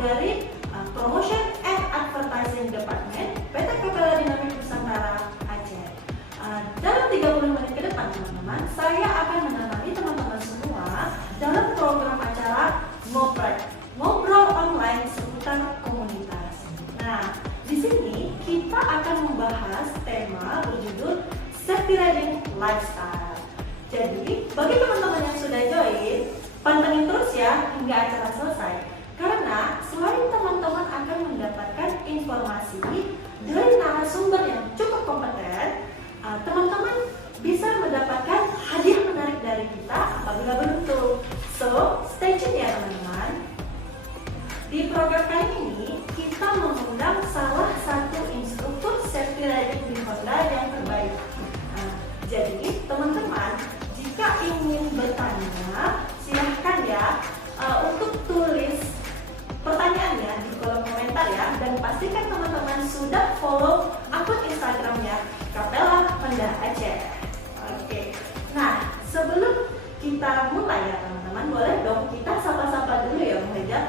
dari Promotion and Advertising Department PT Kapela Dynamic Nusantara Aceh. Dalam 30 menit ke depan teman-teman, saya akan menemani teman-teman semua dalam program acara Ngobrol Online seputar komunitas. Nah, di sini kita akan membahas tema berjudul Safety Riding Lifestyle. Jadi, bagi teman-teman yang sudah join, pantengin terus ya hingga acara selesai. Karena selain teman-teman akan mendapatkan informasi dari narasumber yang cukup kompeten, teman-teman bisa mendapatkan hadiah menarik dari kita apabila beruntung. So, stay tune ya teman-teman. Di program kali ini, kita mengundang salah satu instruktur safety riding di Honda yang terbaik. Jadi, teman-teman, jika ingin bertanya, silahkan ya untuk tulis pertanyaannya di kolom komentar ya, dan pastikan teman-teman sudah follow akun Instagramnya Kapela Honda Aceh. Oke. Nah, sebelum kita mulai ya teman-teman, boleh dong kita sapa-sapa dulu ya Bang Reza.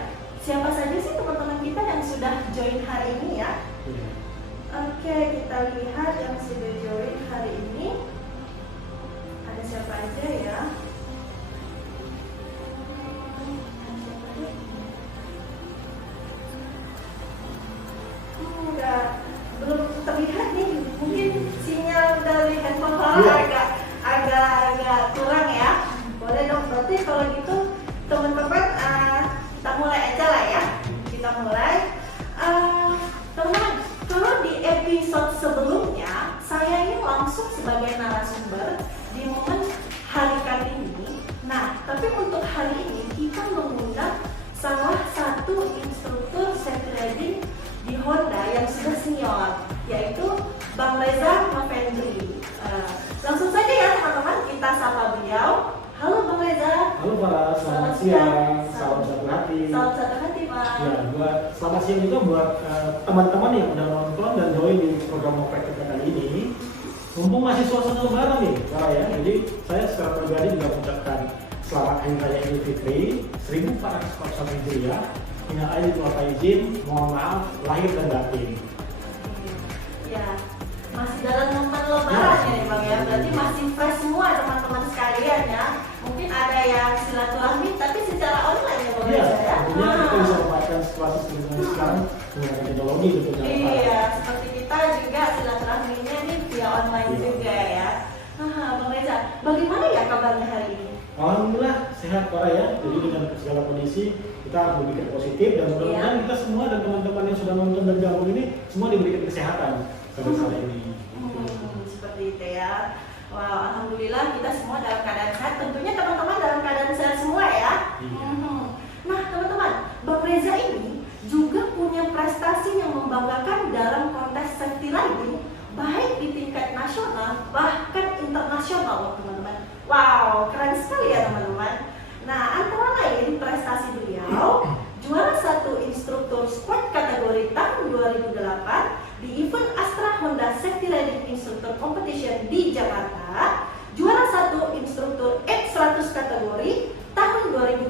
Siapa saja sih teman-teman kita yang sudah join hari ini ya? Oke, kita lihat yang sudah join hari ini. Ada siapa aja ya? Belum terlihat nih, mungkin sinyal dari handphone Farah agak kurang ya. Boleh dong, berarti kalau gitu teman-teman kita mulai aja lah ya. Kita mulai. Teman-teman, kalau di episode sebelumnya saya ini langsung sebagai narasumber di momen hari Kartini. Nah, tapi untuk hari ini kita mengundang salah satu instruktur safety riding di Honda yang sudah senior, yaitu Bang Reza Novendri. Langsung saja ya teman-teman, kita sapa beliau. Halo Bang Reza. Halo Farah, selamat siang. Salam satu hati. Salam satu hati Pak. Ya, selamat siang juga buat teman-teman yang udah nonton dan join di program Ngoprek kita kali ini. Mumpung masih suasana lebaran nih, Farah ya. Jadi saya secara pribadi juga mengucapkan selamat Hari Raya Idul Fitri 1441 Hijriah. Minal aidin wal faizin, mohon maaf lahir dan batin. Ya, masih dalam momen lebaran ya nih Bang ya. Berarti masih fresh semua teman-teman sekalian ya. Mungkin ada yang silaturahmi tapi secara online ya Bang Iya, ya. tentunya kita bisa memanfaatkan situasi sekarang menggunakan teknologi tentunya. Iya, seperti kita juga silaturahminya nih via online juga ya. Bang Reza, bagaimana ya kabarnya hari ini? Alhamdulillah sehat Farah ya. Jadi dengan segala kondisi kita berpikir positif dan mudah-mudahan kita semua dan teman-teman yang sudah nonton dan gabung ini semua diberikan kesehatan pada saat ini. Seperti itu ya. Wow, alhamdulillah kita semua dalam keadaan sehat. Tentunya teman-teman dalam keadaan sehat semua ya. Nah teman-teman, Bang Reza ini juga punya prestasi yang membanggakan dalam kontes safety riding, baik di tingkat nasional bahkan internasional teman-teman. Wow, keren sekali ya teman-teman. Nah, antara lain prestasi beliau juara 1 instruktur sport kategori tahun 2008 di event Astra Honda Safety Riding Instructor Competition di Jakarta, juara 1 instruktur X100 kategori tahun 2008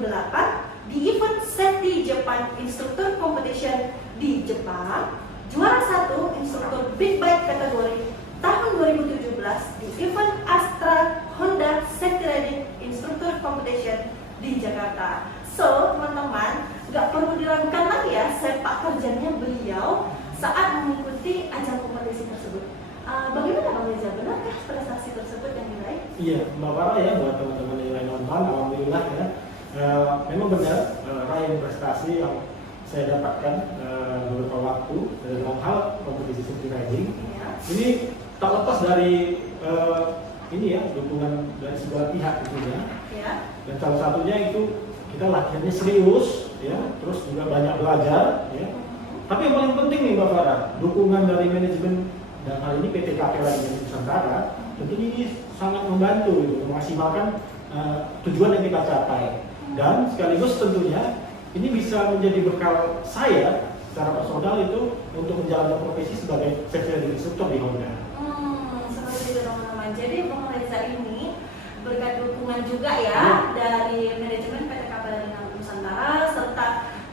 di event Safety Japan Instructor Competition di Jepang, juara 1 instruktur Big Bike kategori tahun 2017 di event Astra Honda Safety Riding Instructor Competition di Jakarta. So, teman-teman, nggak perlu diragukan lagi ya sepak terjangnya beliau saat mengikuti ajang kompetisi tersebut. Bagaimana Bang Reza, benarkah prestasi tersebut yang diraih? Iya, Mbak Farah ya, buat teman-teman yang lain nonton, alhamdulillah ya. Memang benar raihan prestasi yang saya dapatkan beberapa waktu dalam hal kompetisi safety riding. Ya. Ini tak lepas dari ini ya, dukungan dari segala pihak tentunya. Ya. Dan salah satunya itu kita latihannya serius ya, terus juga banyak belajar ya. Tapi yang paling penting nih Mbak Farah, dukungan dari manajemen dan hal ini PT Kapela Dynamic Nusantara tentunya ini sangat membantu gitu, memaksimalkan tujuan yang kita capai. Dan sekaligus tentunya ini bisa menjadi bekal saya secara personal itu untuk menjalankan profesi sebagai safety riding instructor di Honda. Seperti itu teman-teman. Jadi Bang Reza ini berkat dukungan juga ya dari manajemen PT Kapela Dynamic Nusantara serta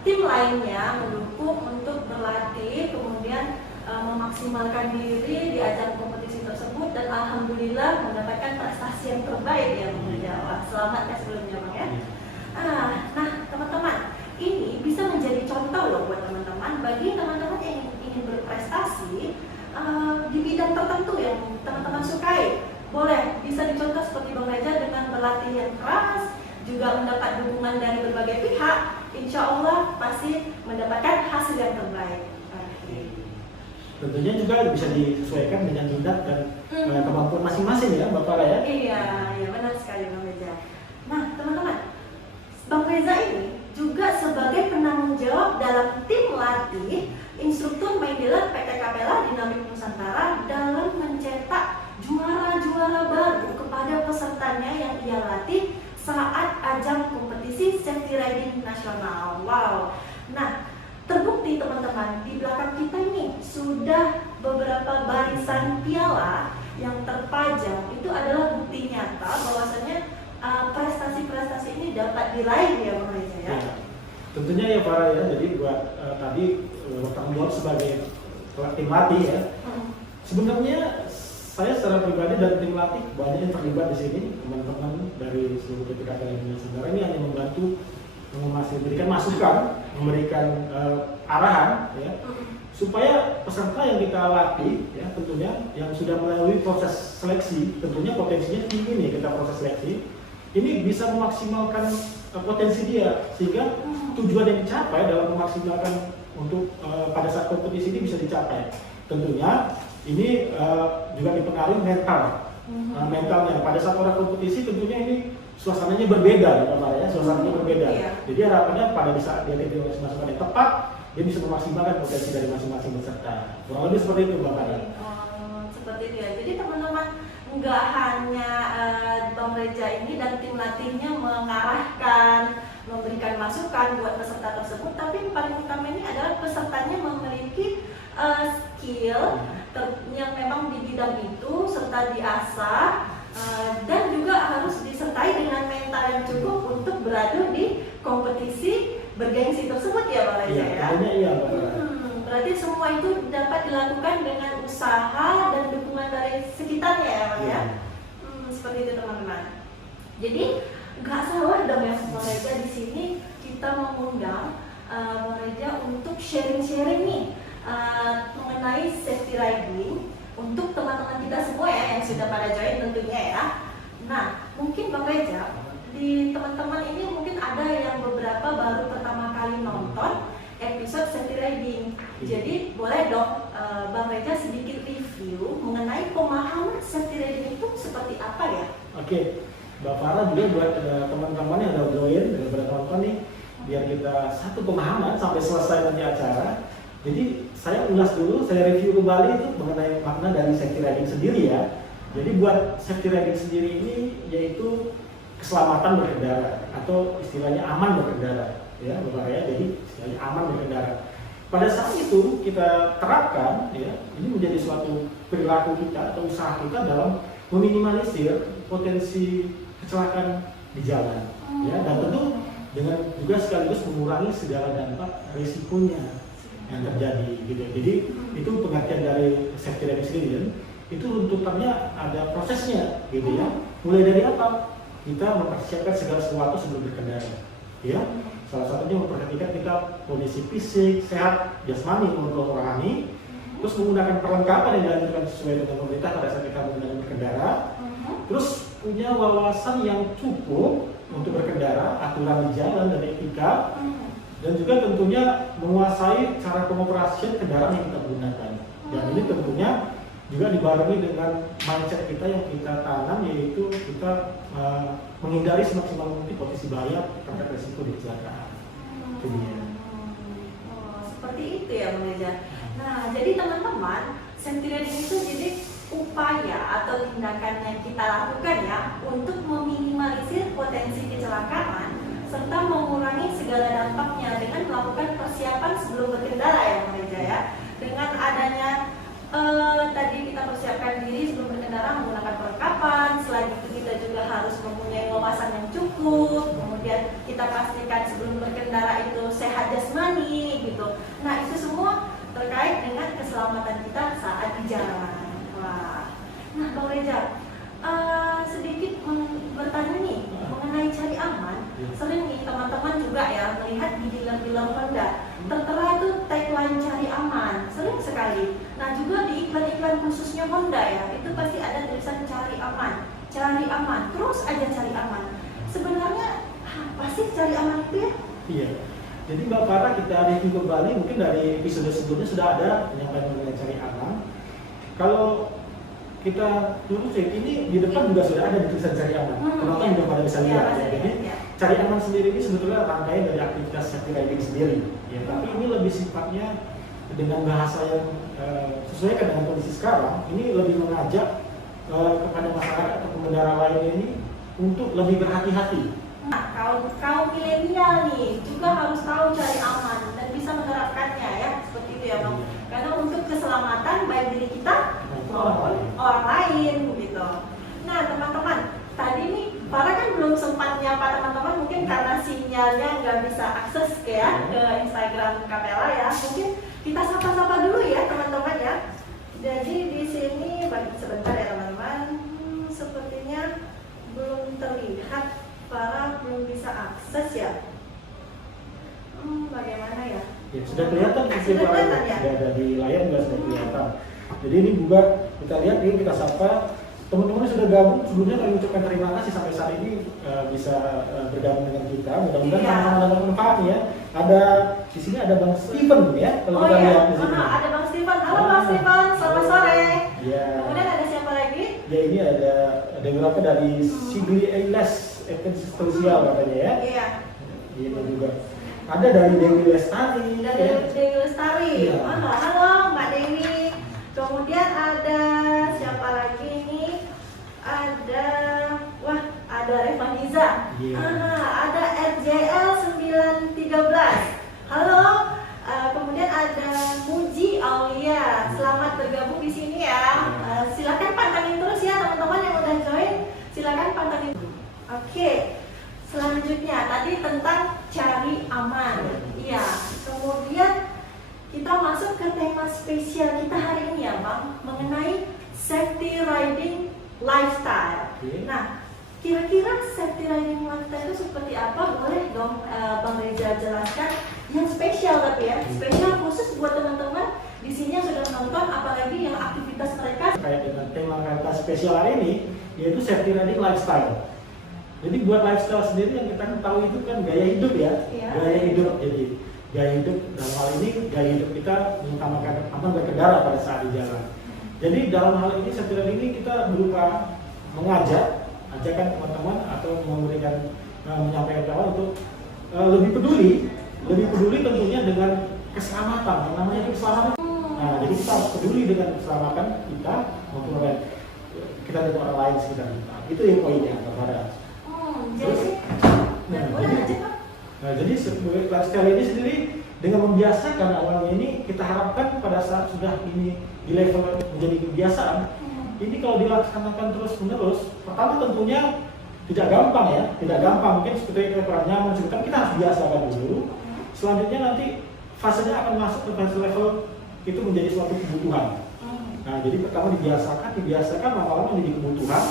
tim lain lainnya mendukung untuk berlatih, kemudian memaksimalkan diri di ajang kompetisi tersebut dan alhamdulillah mendapatkan prestasi yang terbaik ya Bang Reza. Wah, selamat ya sebelumnya Bang ya. Nah teman-teman, ini bisa menjadi contoh loh buat teman-teman bagi teman-teman yang ingin berprestasi di bidang tertentu yang teman-teman sukai. Boleh bisa dicontoh seperti Bang Reza dengan berlatih yang keras, juga mendapat dukungan dari berbagai pihak, insya Allah pasti mendapatkan hasil yang terbaik. Tentunya juga bisa disesuaikan dengan minat dan kemampuan masing-masing ya Mbak Farah ya. Iya, benar sekali Bang Reza. Nah teman-teman, Bang Reza ini juga sebagai penanggung jawab dalam tim latih instruktur main dealer PT Capella Dinamik Nusantara dalam mencetak juara-juara baru kepada pesertanya yang ia latih saat ajang kompetisi safety riding nasional. Wow. Nah, terbukti teman-teman, di belakang kita ini sudah beberapa barisan piala yang terpajang. Itu adalah bukti nyata bahwasanya prestasi-prestasi ini dapat diraih ya Bang Reza ya. Tentunya ya Farah ya, jadi buat tadi bertanggung jawab sebagai tim latih ya. Sebenarnya saya secara pribadi dan tim latih banyak yang terlibat di sini, teman-teman dari seluruh PTK Nusantara ini hanya membantu memberikan masukan, memberikan arahan ya, supaya peserta yang kita latih ya tentunya yang sudah melalui proses seleksi, tentunya potensinya tinggi nih kita proses seleksi, ini bisa memaksimalkan potensi dia sehingga tujuan yang dicapai dalam memaksimalkan untuk pada saat kompetisi ini bisa dicapai. Tentunya ini juga dipengaruhi mentalnya. Pada saat orang kompetisi tentunya ini suasananya berbeda ya Pak ya, suasananya berbeda. Iya. Jadi harapannya pada saat dia dipilih oleh masukan yang tepat, dia bisa memaksimalkan potensi dari masing-masing peserta. Kurang lebih seperti itu Mbak Farah. Seperti itu ya. Jadi teman-teman nggak hanya Bang Reza ini dan tim latihnya mengarahkan, memberikan masukan buat peserta tersebut, tapi yang paling utama ini adalah pesertanya memiliki skill yang memang di bidang itu serta diasah dan juga harus disertai dengan mental yang cukup untuk beradu di kompetisi bergengsi tersebut ya Bang Reza ya. Iya, Mbak. Berarti semua itu dapat dilakukan dengan usaha dan dukungan dari sekitarnya ya Bang ya. Seperti itu teman-teman. Jadi nggak salah dong ya Bang Reza, di sini kita mengundang Bang Reza untuk sharing-sharing nih mengenai safety riding untuk teman-teman kita semua ya yang sudah pada join tentunya ya. Nah, mungkin Bang Reza, di teman-teman ini mungkin ada yang beberapa baru pertama kali nonton episode safety riding. Jadi boleh dong Bang Reza sedikit review mengenai pemahaman safety riding itu seperti apa ya? Oke, Mbak Farah juga buat teman-teman yang udah join daripada nonton nih, biar kita satu pemahaman sampai selesai nanti acara. Jadi saya ulas dulu, saya review kembali itu mengenai makna dari safety riding sendiri ya. Jadi buat safety riding sendiri ini yaitu keselamatan berkendara atau istilahnya aman berkendara ya Bapak ya. Jadi istilahnya aman berkendara. Pada saat itu kita terapkan ya, ini menjadi suatu perilaku kita atau usaha kita dalam meminimalisir potensi kecelakaan di jalan ya, dan tentu dengan juga sekaligus mengurangi segala dampak risikonya yang terjadi gitu. Jadi itu pengertian dari safety riding sendiri. Itu tuntutannya ada prosesnya gitu ya. Mulai dari apa? Kita mempersiapkan segala sesuatu sebelum berkendara ya. Salah satunya memperhatikan kita kondisi fisik, sehat, jasmani maupun rohani. Terus menggunakan perlengkapan yang dianjurkan sesuai dengan pemerintah pada saat kita menggunakan berkendara. Terus punya wawasan yang cukup untuk berkendara, aturan di jalan dan etika. Dan juga tentunya menguasai cara pengoperasian kendaraan yang kita gunakan. Dan ini tentunya juga dibarengi dengan mindset kita yang kita tanam, yaitu kita menghindari semaksimal mungkin potensi bahaya terhadap resiko di kecelakaan. Itu dia. Seperti itu ya Bang Reza. Nah, jadi teman-teman, safety riding itu jadi upaya atau tindakan yang kita lakukan ya untuk meminimalisir potensi kecelakaan serta mengurangi segala dampaknya dengan melakukan persiapan sebelum berkendara ya Bang Reza ya. Dengan adanya tadi kita persiapkan diri sebelum berkendara menggunakan perlengkapan, selain itu kita juga harus mempunyai wawasan yang cukup, kemudian kita pastikan sebelum berkendara itu sehat jasmani, sekali. Nah juga di iklan-iklan khususnya Honda ya, itu pasti ada tulisan cari aman, terus aja cari aman. Sebenarnya apa sih cari aman itu ya? Iya. Jadi Mbak Farah, kita review kembali, mungkin dari episode sebelumnya sudah ada penyampaian mengenai cari aman. Kalau kita telusuri, ini di depan juga sudah ada tulisan cari aman. Penonton iya. juga pada bisa lihat ya. Jadi Iya. cari aman sendiri ini sebetulnya rangkaian dari aktivitas safety riding sendiri. Ya, tapi ini lebih sifatnya dengan bahasa yang sesuaikan dengan kondisi sekarang. Ini lebih mengajak kepada masyarakat atau pengendara lainnya ini untuk lebih berhati-hati. Nah, kaum milenial nih juga harus tahu cari aman dan bisa menerapkannya ya, seperti itu ya Bang. Karena untuk keselamatan baik diri kita maupun orang lain gitu. Nah teman-teman, tadi nih Farah kan belum sempat nyapa teman-teman, mungkin karena sinyalnya nggak bisa akses ke Instagram Capella ya. Mungkin kita sapa-sapa dulu ya teman-teman ya. Jadi di sini bagi sebentar ya teman-teman. Sepertinya belum terlihat, Farah belum bisa akses ya. Bagaimana ya? Ya, sudah kelihatan Sudah kelihatan ya? Sudah ada di layar juga sudah kelihatan. Jadi ini juga kita lihat, ini kita sapa teman-teman sudah gabung. Sebelumnya kami ucapkan terima kasih sampai saat ini bisa bergabung dengan kita. Mudah-mudahan sama-sama dapat manfaatnya. Ada di sini ada Bang Steven ya, kalau kita lihat di sini. Ada Bang Steven. Halo Bang Steven, selamat sore. Ya. Kemudian ada siapa lagi? Ya, ini ada beberapa dari Sigli Ailes Eksistensial katanya ya. Iya. Ini juga ada dari Dewi Lestari. Dari Dewi Lestari. Iya. Halo Mbak Dewi. Kemudian ada siapa lagi nih? Ada Revaniza. Iya. Ada RJL 913. Halo. Kemudian ada Muji Aulia. Selamat bergabung di sini ya. Silakan pantengin terus ya teman-teman yang udah join. Silakan pantengin. Oke. Selanjutnya tadi tentang cari aman. Iya. Kemudian kita masuk ke tema spesial kita hari ini ya Bang, mengenai safety riding lifestyle. Nah, kira-kira safety riding lifestyle itu seperti apa? Boleh dong Bang Reza jelaskan yang spesial tapi ya, spesial khusus buat teman-teman di sini yang sudah menonton, apalagi yang aktivitas mereka. Kayak dengan tema kata spesial hari ini, yaitu safety riding lifestyle. Jadi buat lifestyle sendiri yang kita tahu itu kan gaya hidup ya, Iya. Gaya hidup. Jadi gaya hidup dalam hal ini gaya hidup kita mengutamakan aman berkendara pada saat di jalan. Jadi dalam hal ini safety riding ini kita berupa ajakan teman-teman atau memberikan menyampaikan kawan untuk lebih peduli tentunya dengan keselamatan. Yang namanya itu keselamatan. Nah, jadi kita harus peduli dengan keselamatan kita maupun kita dan orang lain sekitar kita. Itu yang poinnya, Pak Farah. Jadi sebagai lifestyle ini sendiri dengan membiasakan awalnya ini kita harapkan pada saat sudah ini di level menjadi kebiasaan, ini kalau dilaksanakan terus menerus, pertama tentunya tidak gampang ya, mungkin seperti kita kurang nyaman, tapi kita harus biasakan dulu. Selanjutnya nanti fasenya akan masuk ke fase level itu menjadi suatu kebutuhan. Nah, jadi pertama dibiasakan lama-lama menjadi kebutuhan.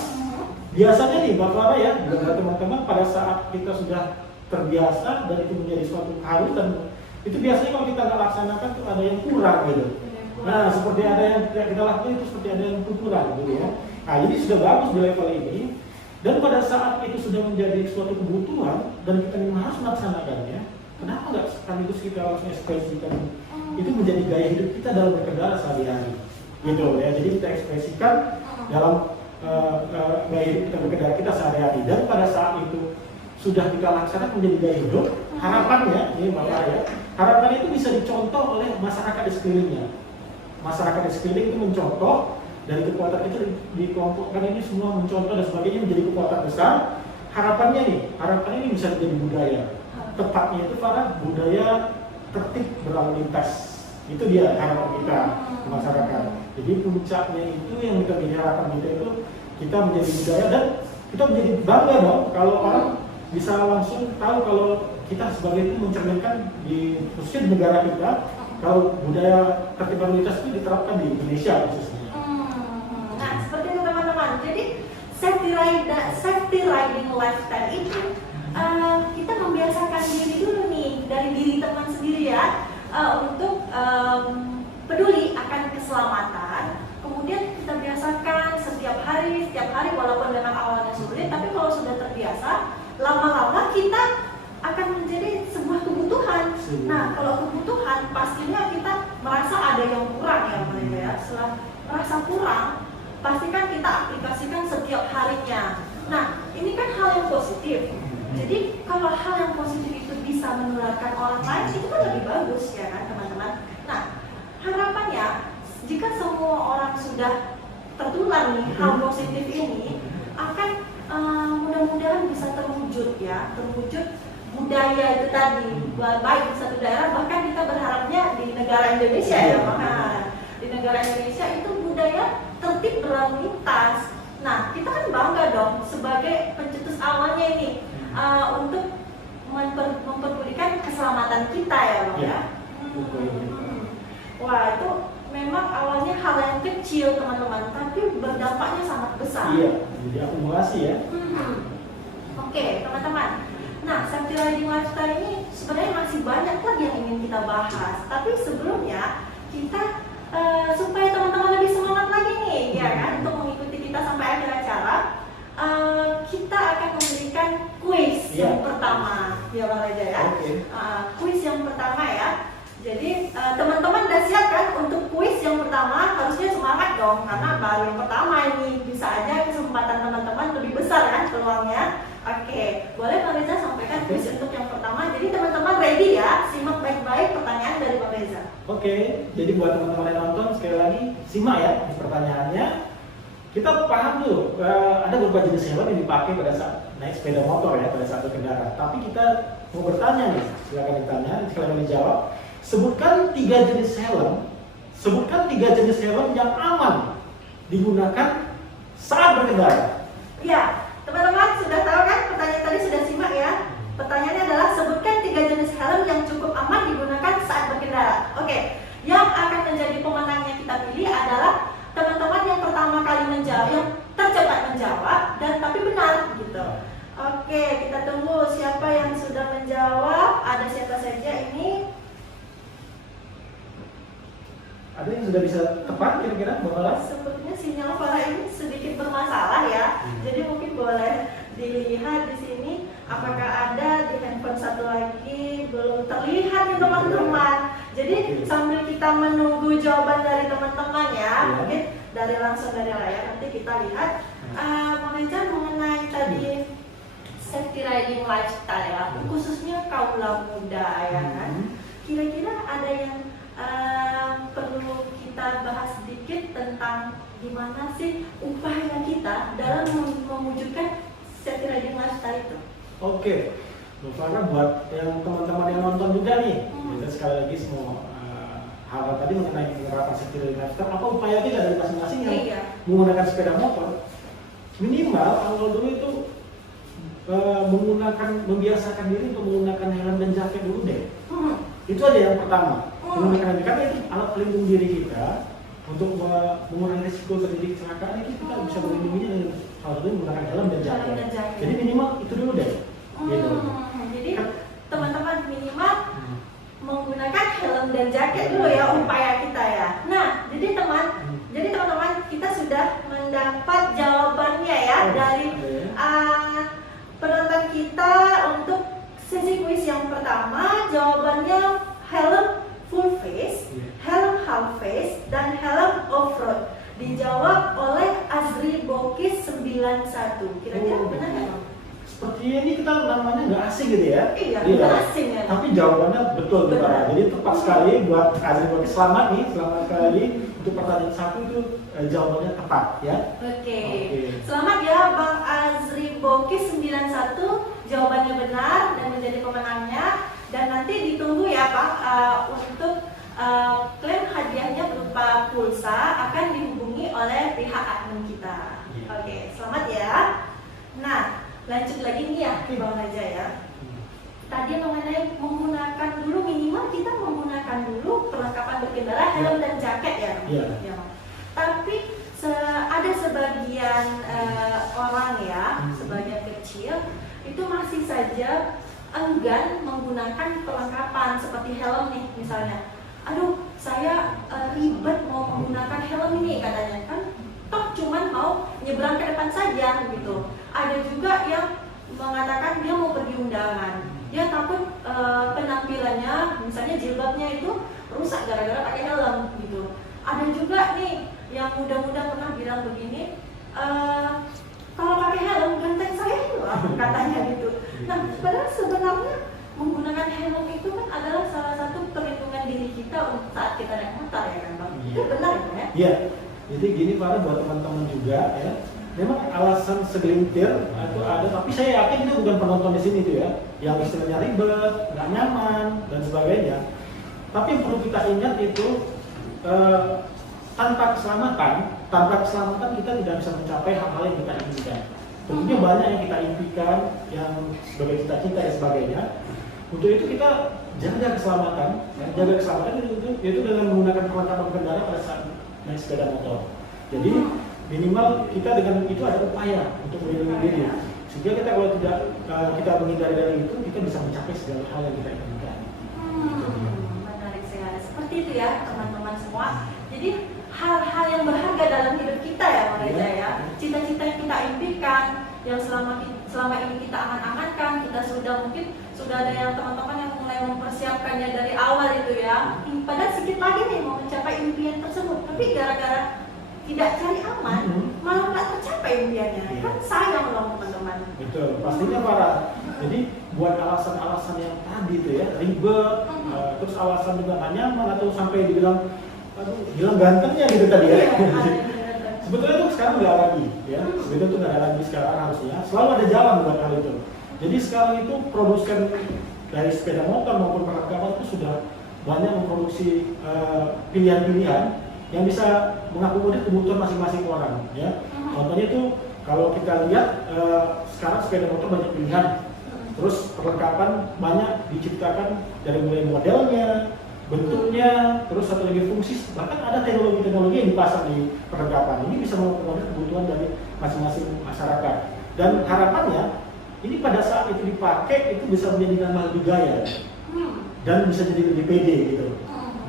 Biasanya nih Mbak Farah ya, dengan teman-teman pada saat kita sudah terbiasa dan itu menjadi suatu keharusan, itu biasanya kalau kita nggak laksanakan tuh ada yang kurang gitu. Nah, seperti ada yang tidak kita lakukan itu seperti ada yang kurang gitu ya. Nah, ini sudah bagus di level ini. Dan pada saat itu sudah menjadi suatu kebutuhan dan kita memang harus melaksanakannya, kenapa nggak sekaligus kita harus ekspresikan itu menjadi gaya hidup kita dalam berkendara sehari-hari, gitu ya. Jadi kita ekspresikan dalam gaya hidup kita berkendara kita sehari-hari, dan pada saat itu sudah kita laksanakan menjadi gaya hidup, harapannya ini Bapak ya, harapannya itu bisa dicontoh oleh masyarakat di sekelilingnya. Masyarakat di sekeliling itu mencontoh dari kekuatan itu dikelompokkan ini semua mencontoh dan sebagainya menjadi kekuatan besar. Harapannya ini bisa menjadi budaya. Tepatnya itu para budaya tertib berlalu lintas. Itu dia harapan kita ke masyarakat. Jadi puncaknya itu yang kita harapan kita itu kita menjadi budaya dan kita menjadi bangga dong kalau orang bisa langsung tahu kalau kita sebagai itu mencerminkan di khususnya di negara kita kalau budaya tertib berlalu lintas itu diterapkan di Indonesia khususnya. Nah seperti itu teman-teman. Jadi safety riding lifestyle itu kita membiasakan diri dulu nih dari diri teman sendiri ya untuk peduli akan Nah, kalau kebutuhan pastinya kita merasa ada yang kurang ya mereka ya. Setelah merasa kurang, pastikan kita aplikasikan setiap harinya. Nah, ini kan hal yang positif. Jadi kalau hal yang positif itu bisa menularkan orang lain, itu kan lebih bagus ya kan teman-teman. Nah, harapannya jika semua orang sudah tertular nih hal positif ini, akan mudah-mudahan bisa terwujud ya, terwujud budaya itu tadi, baik di satu daerah, bahkan kita berharapnya di negara Indonesia ya, di negara Indonesia itu budaya tertib berlalu lintas. Nah, kita kan bangga dong sebagai pencetus awalnya ini untuk memperdulikan keselamatan kita ya Bang ya. Wah, itu memang awalnya hal yang kecil teman-teman, tapi berdampaknya sangat besar. Iya, jadi akumulasi ya. Oke, teman-teman. Nah, safety riding lifestyle ini sebenarnya masih banyak lagi yang ingin kita bahas. Tapi sebelumnya kita supaya teman-teman lebih semangat lagi nih, ya kan, untuk mengikuti kita sampai akhir acara, kita akan memberikan kuis yang pertama, ya Bang Reza ya. Kuis yang pertama ya. Jadi teman-teman udah siap kan untuk kuis yang pertama? Harusnya semangat dong, karena baru yang pertama ini, bisa aja kesempatan teman-teman lebih besar kan peluangnya. Oke, boleh Bang Reza sampaikan kuis untuk yang pertama. Jadi teman-teman ready ya, simak baik-baik pertanyaan dari Bang Reza. Oke, jadi buat teman-teman yang nonton sekali lagi simak ya pertanyaannya. Kita paham dulu, ada beberapa jenis helm yang dipakai pada saat naik sepeda motor ya, pada saat berkendara. Tapi kita mau bertanya nih, silakan ditanya, silakan dijawab. Sebutkan 3 jenis helm yang aman digunakan saat berkendara. Ya, teman-teman sudah tahu kan pertanyaan tadi sudah simak ya. Pertanyaannya adalah sebutkan 3 jenis helm yang cukup aman digunakan saat berkendara. Oke, yang akan menjadi pemenangnya kita pilih adalah teman-teman yang pertama kali menjawab, yang tercepat menjawab dan tapi benar gitu. Oke, kita tunggu siapa yang sudah menjawab. Ada siapa saja ini? Ada yang sudah bisa tepat kira-kira Bang Farah? Sepertinya sinyal Farah ini sedikit bermasalah ya. Jadi mungkin boleh dilihat di sini apakah ada di handphone satu lagi belum terlihat nih teman-teman. Jadi sambil kita menunggu jawaban dari teman-teman ya, mungkin langsung dari layar nanti kita lihat Bang Reza mengenai tadi safety riding lifestyle ya, khususnya kaula muda ya kan. Kira-kira ada yang perlu kita bahas sedikit tentang gimana sih upaya kita dalam mewujudkan safety riding lifestyle itu. Oke, Bang Farah buat yang teman-teman yang nonton juga nih, kita sekali lagi semua hal tadi mengenai penerapan safety riding lifestyle, apa upaya kita dari masing-masing yang menggunakan sepeda motor, minimal awal dulu itu membiasakan diri untuk menggunakan helm dan jaket dulu deh. Itu aja yang pertama. Menggunakan karena itu alat pelindung diri kita untuk mengurangi risiko terjadi kecelakaan, itu kita bisa melindunginya dengan salah satunya menggunakan helm dan jaket. Jadi minimal itu dulu deh. Gitu. Jadi teman-teman minimal menggunakan helm dan jaket dulu ya upaya kita ya. Nah, jadi teman-teman kita sudah mendapat jawabannya ya dari penonton kita untuk sesi kuis yang pertama. Jawabannya helm full face, helm half face, dan helm off-road. Dijawab oleh Azri Bokis 91. Kira-kira benar nggak? Sepertinya ini kita namanya nggak asing gitu ya? Iya, nggak asing ya. Tapi jawabannya betul nih Pak. Jadi tepat sekali buat Azri Bokis. Selamat nih, selamat sekali untuk pertanyaan 1 itu jawabannya tepat ya. Oke. Selamat ya Bang Azri Bokis 91, jawabannya benar dan menjadi pemenangnya. Dan nanti ditunggu ya Pak untuk klaim hadiahnya berupa pulsa akan dihubungi oleh pihak admin kita. Oke, selamat ya. Nah, lanjut lagi nih ya Bang Raja ya. Tadi mengenai menggunakan dulu, minimal kita menggunakan dulu perlengkapan berkendara, helm dan jaket ya. Ya. Tapi ada sebagian orang ya, sebagian kecil itu masih saja enggan menggunakan perlengkapan seperti helm nih misalnya. Aduh, saya ribet mau menggunakan helm ini katanya, kan toh cuman mau nyebrang ke depan saja gitu. Ada juga yang mengatakan dia mau pergi undangan, dia takut penampilannya jilbabnya itu rusak gara-gara pakai helm gitu. Ada juga nih yang muda-muda pernah bilang begini, kalau pakai helm ganteng saya hilang katanya gitu. Nah, padahal sebenarnya menggunakan helm itu kan adalah salah satu perlindungan diri kita saat kita naik motor ya kan Bang? Itu benar ya? Iya. Jadi gini para buat teman-teman juga ya. Memang alasan segelintir itu ada, tapi saya yakin itu bukan penonton di sini tuh ya, yang istilahnya ribet, nggak nyaman dan sebagainya. Tapi yang perlu kita ingat itu tanpa keselamatan kita tidak bisa mencapai hal-hal yang kita inginkan. Tentunya banyak yang kita impikan, yang sebagai cita-cita dan sebagainya. Untuk itu kita jaga keselamatan itu dengan menggunakan perlengkapan kendaraan pada saat naik sepeda motor. Jadi minimal kita dengan itu ada upaya untuk melindungi diri, sehingga kita kalau tidak kita menghindari dari itu, kita bisa mencapai segala hal yang kita inginkan. Menarik sekali. Seperti itu ya teman-teman semua. Jadi hal-hal yang berharga dalam hidup kita ya Bang Reza ya. Cita-cita yang kita impikan, yang selama ini kita angan-angankan, kita sudah ada yang teman-teman yang mulai mempersiapkannya dari awal itu ya. Padahal sedikit lagi nih mau mencapai impian tersebut, tapi gara-gara tidak cari aman, malah nggak tercapai impiannya. Kan sayang loh teman-teman. Betul, pastinya parah. Jadi buat alasan-alasan yang tadi itu ya, ribet, terus alasan juga nggak nyaman atau sampai dibilang bilang gantengnya gitu tadi ya. Sebetulnya tuh sekarang nggak lagi ya, sebetulnya tuh nggak ada lagi sekarang harusnya. Selalu ada jalan buat hal itu. Jadi sekarang itu produsen dari sepeda motor maupun perlengkapan itu sudah banyak memproduksi pilihan-pilihan yang bisa mengakomodir kebutuhan masing-masing orang ya. Contohnya itu kalau kita lihat sekarang sepeda motor banyak pilihan, terus perlengkapan banyak diciptakan dari mulai modelnya, bentuknya, terus satu lagi fungsi, bahkan ada teknologi-teknologi yang dipasang di perlengkapan. Ini bisa mengakomodir kebutuhan dari masing-masing masyarakat. Dan harapannya ini pada saat itu dipakai itu bisa menjadi nama lebih gaya dan bisa jadi lebih pede gitu.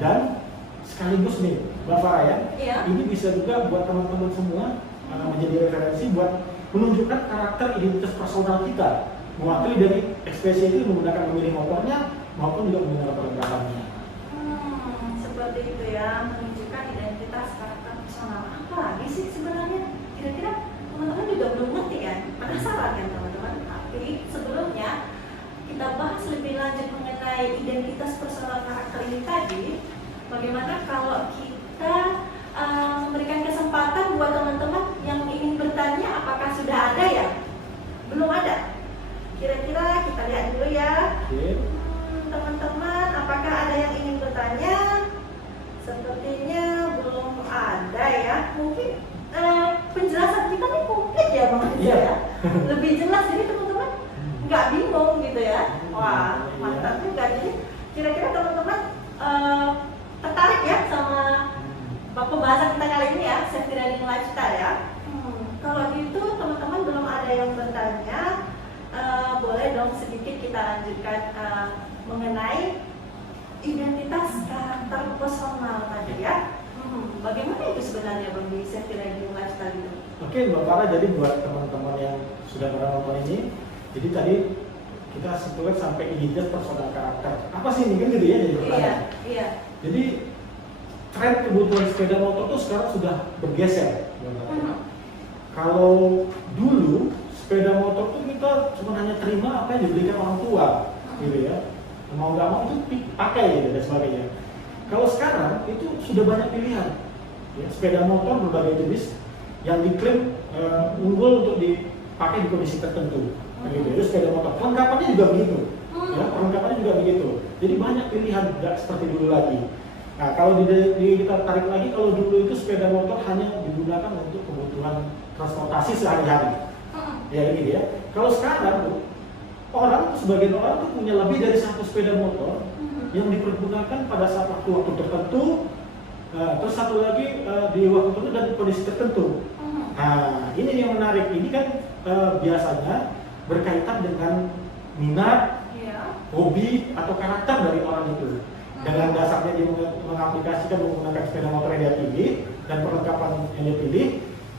Dan sekaligus nih Mbak Farah ya, ini bisa juga buat teman-teman semua menjadi referensi buat menunjukkan karakter identitas personal kita, mewakili dari ekspresi itu menggunakan memilih motornya maupun juga menggunakan perlengkapannya. Seperti itu ya, menunjukkan identitas karakter personal. Apa lagi sih sebenarnya? Kira-kira teman-teman juga belum ngerti kan? Penasaran kan teman-teman? Tapi sebelumnya kita bahas lebih lanjut mengenai identitas personal karakter ini tadi. Bagaimana kalau kita memberikan kesempatan buat teman-teman yang ingin bertanya, apakah sudah ada ya? Belum ada? Kira-kira kita lihat dulu ya. Teman-teman, apakah ada yang ingin bertanya? Sepertinya belum ada ya. Mungkin penjelasan kita ini komplit ya Bang Reza ya. Lebih jelas, jadi teman-teman nggak bingung gitu ya. Wah, mantap juga. Jadi kira-kira teman-teman tertarik ya sama pembahasan kita kali ini ya, safety riding lifestyle ya. Kalau gitu teman-teman belum ada yang bertanya, boleh dong sedikit kita lanjutkan mengenai identitas karakter personal tadi ya. Bagaimana itu sebenarnya Bang di safety riding lifestyle itu? Oke Mbak Farah, jadi buat teman-teman yang sudah pernah nonton ini, jadi tadi kita sebutkan sampai identitas personal karakter. Apa sih ini kan gitu ya jadi pertanyaan. Iya. Jadi tren kebutuhan sepeda motor itu sekarang sudah bergeser. Kalau dulu sepeda motor itu kita cuma hanya terima apa yang diberikan orang tua, gitu ya. Mau nggak mau itu pakai gitu dan sebagainya. Kalau sekarang itu sudah banyak pilihan, ya, sepeda motor berbagai jenis yang diklaim unggul untuk dipakai di kondisi tertentu. Gitu. Itu sepeda motor. Perlengkapannya juga begitu, ya, perlengkapannya juga begitu. Jadi banyak pilihan, tidak seperti dulu lagi. Nah, kalau kita tarik lagi, kalau dulu itu sepeda motor hanya digunakan untuk kebutuhan transportasi sehari-hari. Ya ini dia. Kalau sekarang tuh sebagian orang tuh punya lebih dari satu sepeda motor yang dipergunakan pada saat waktu tertentu, terus satu lagi di waktu tertentu dan kondisi tertentu. Nah, ini yang menarik. Ini kan biasanya berkaitan dengan minat, hobi atau karakter dari orang itu. Dengan dasarnya dia mengaplikasikan menggunakan sepeda motor yang dia pilih dan perlengkapan yang dia pilih,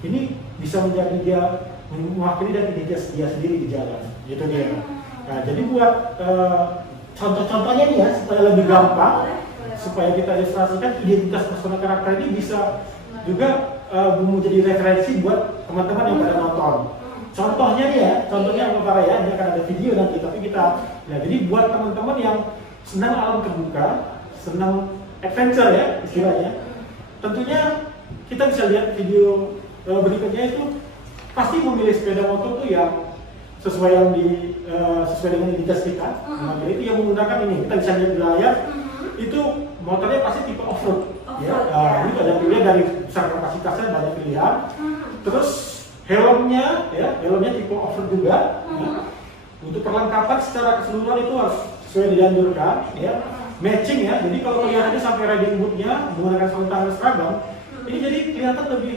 ini bisa menjadi dia mewakili dan identitas dia sendiri di jalan. Itu dia. Nah, jadi buat contoh-contohnya nih ya supaya lebih gampang. supaya kita ilustrasikan identitas personal karakter ini bisa juga menjadi referensi buat teman-teman yang pada nonton. Contohnya nih ya, contohnya Mbak Farah ya, ini akan ada video nanti, tapi kita, ya jadi buat teman-teman yang senang alam terbuka, senang adventure ya istilahnya, tentunya kita bisa lihat video berikutnya itu pasti memilih sepeda motor tuh yang sesuai yang sesuai dengan identitas kita. Nah, itu yang menggunakan ini, kita bisa lihat di layar, itu motornya pasti tipe off-road. Ya, ini ada pilihan dari besar kapasitasnya, banyak pilihan. Terus helmnya, ya, helmnya tipe off-road juga. Ya. Untuk perlengkapan secara keseluruhan itu harus sesuai dianjurkan, ya. Matching ya, jadi kalau kelihatannya sampai riding bootnya menggunakan sarung tangan seragam, ini jadi kelihatan lebih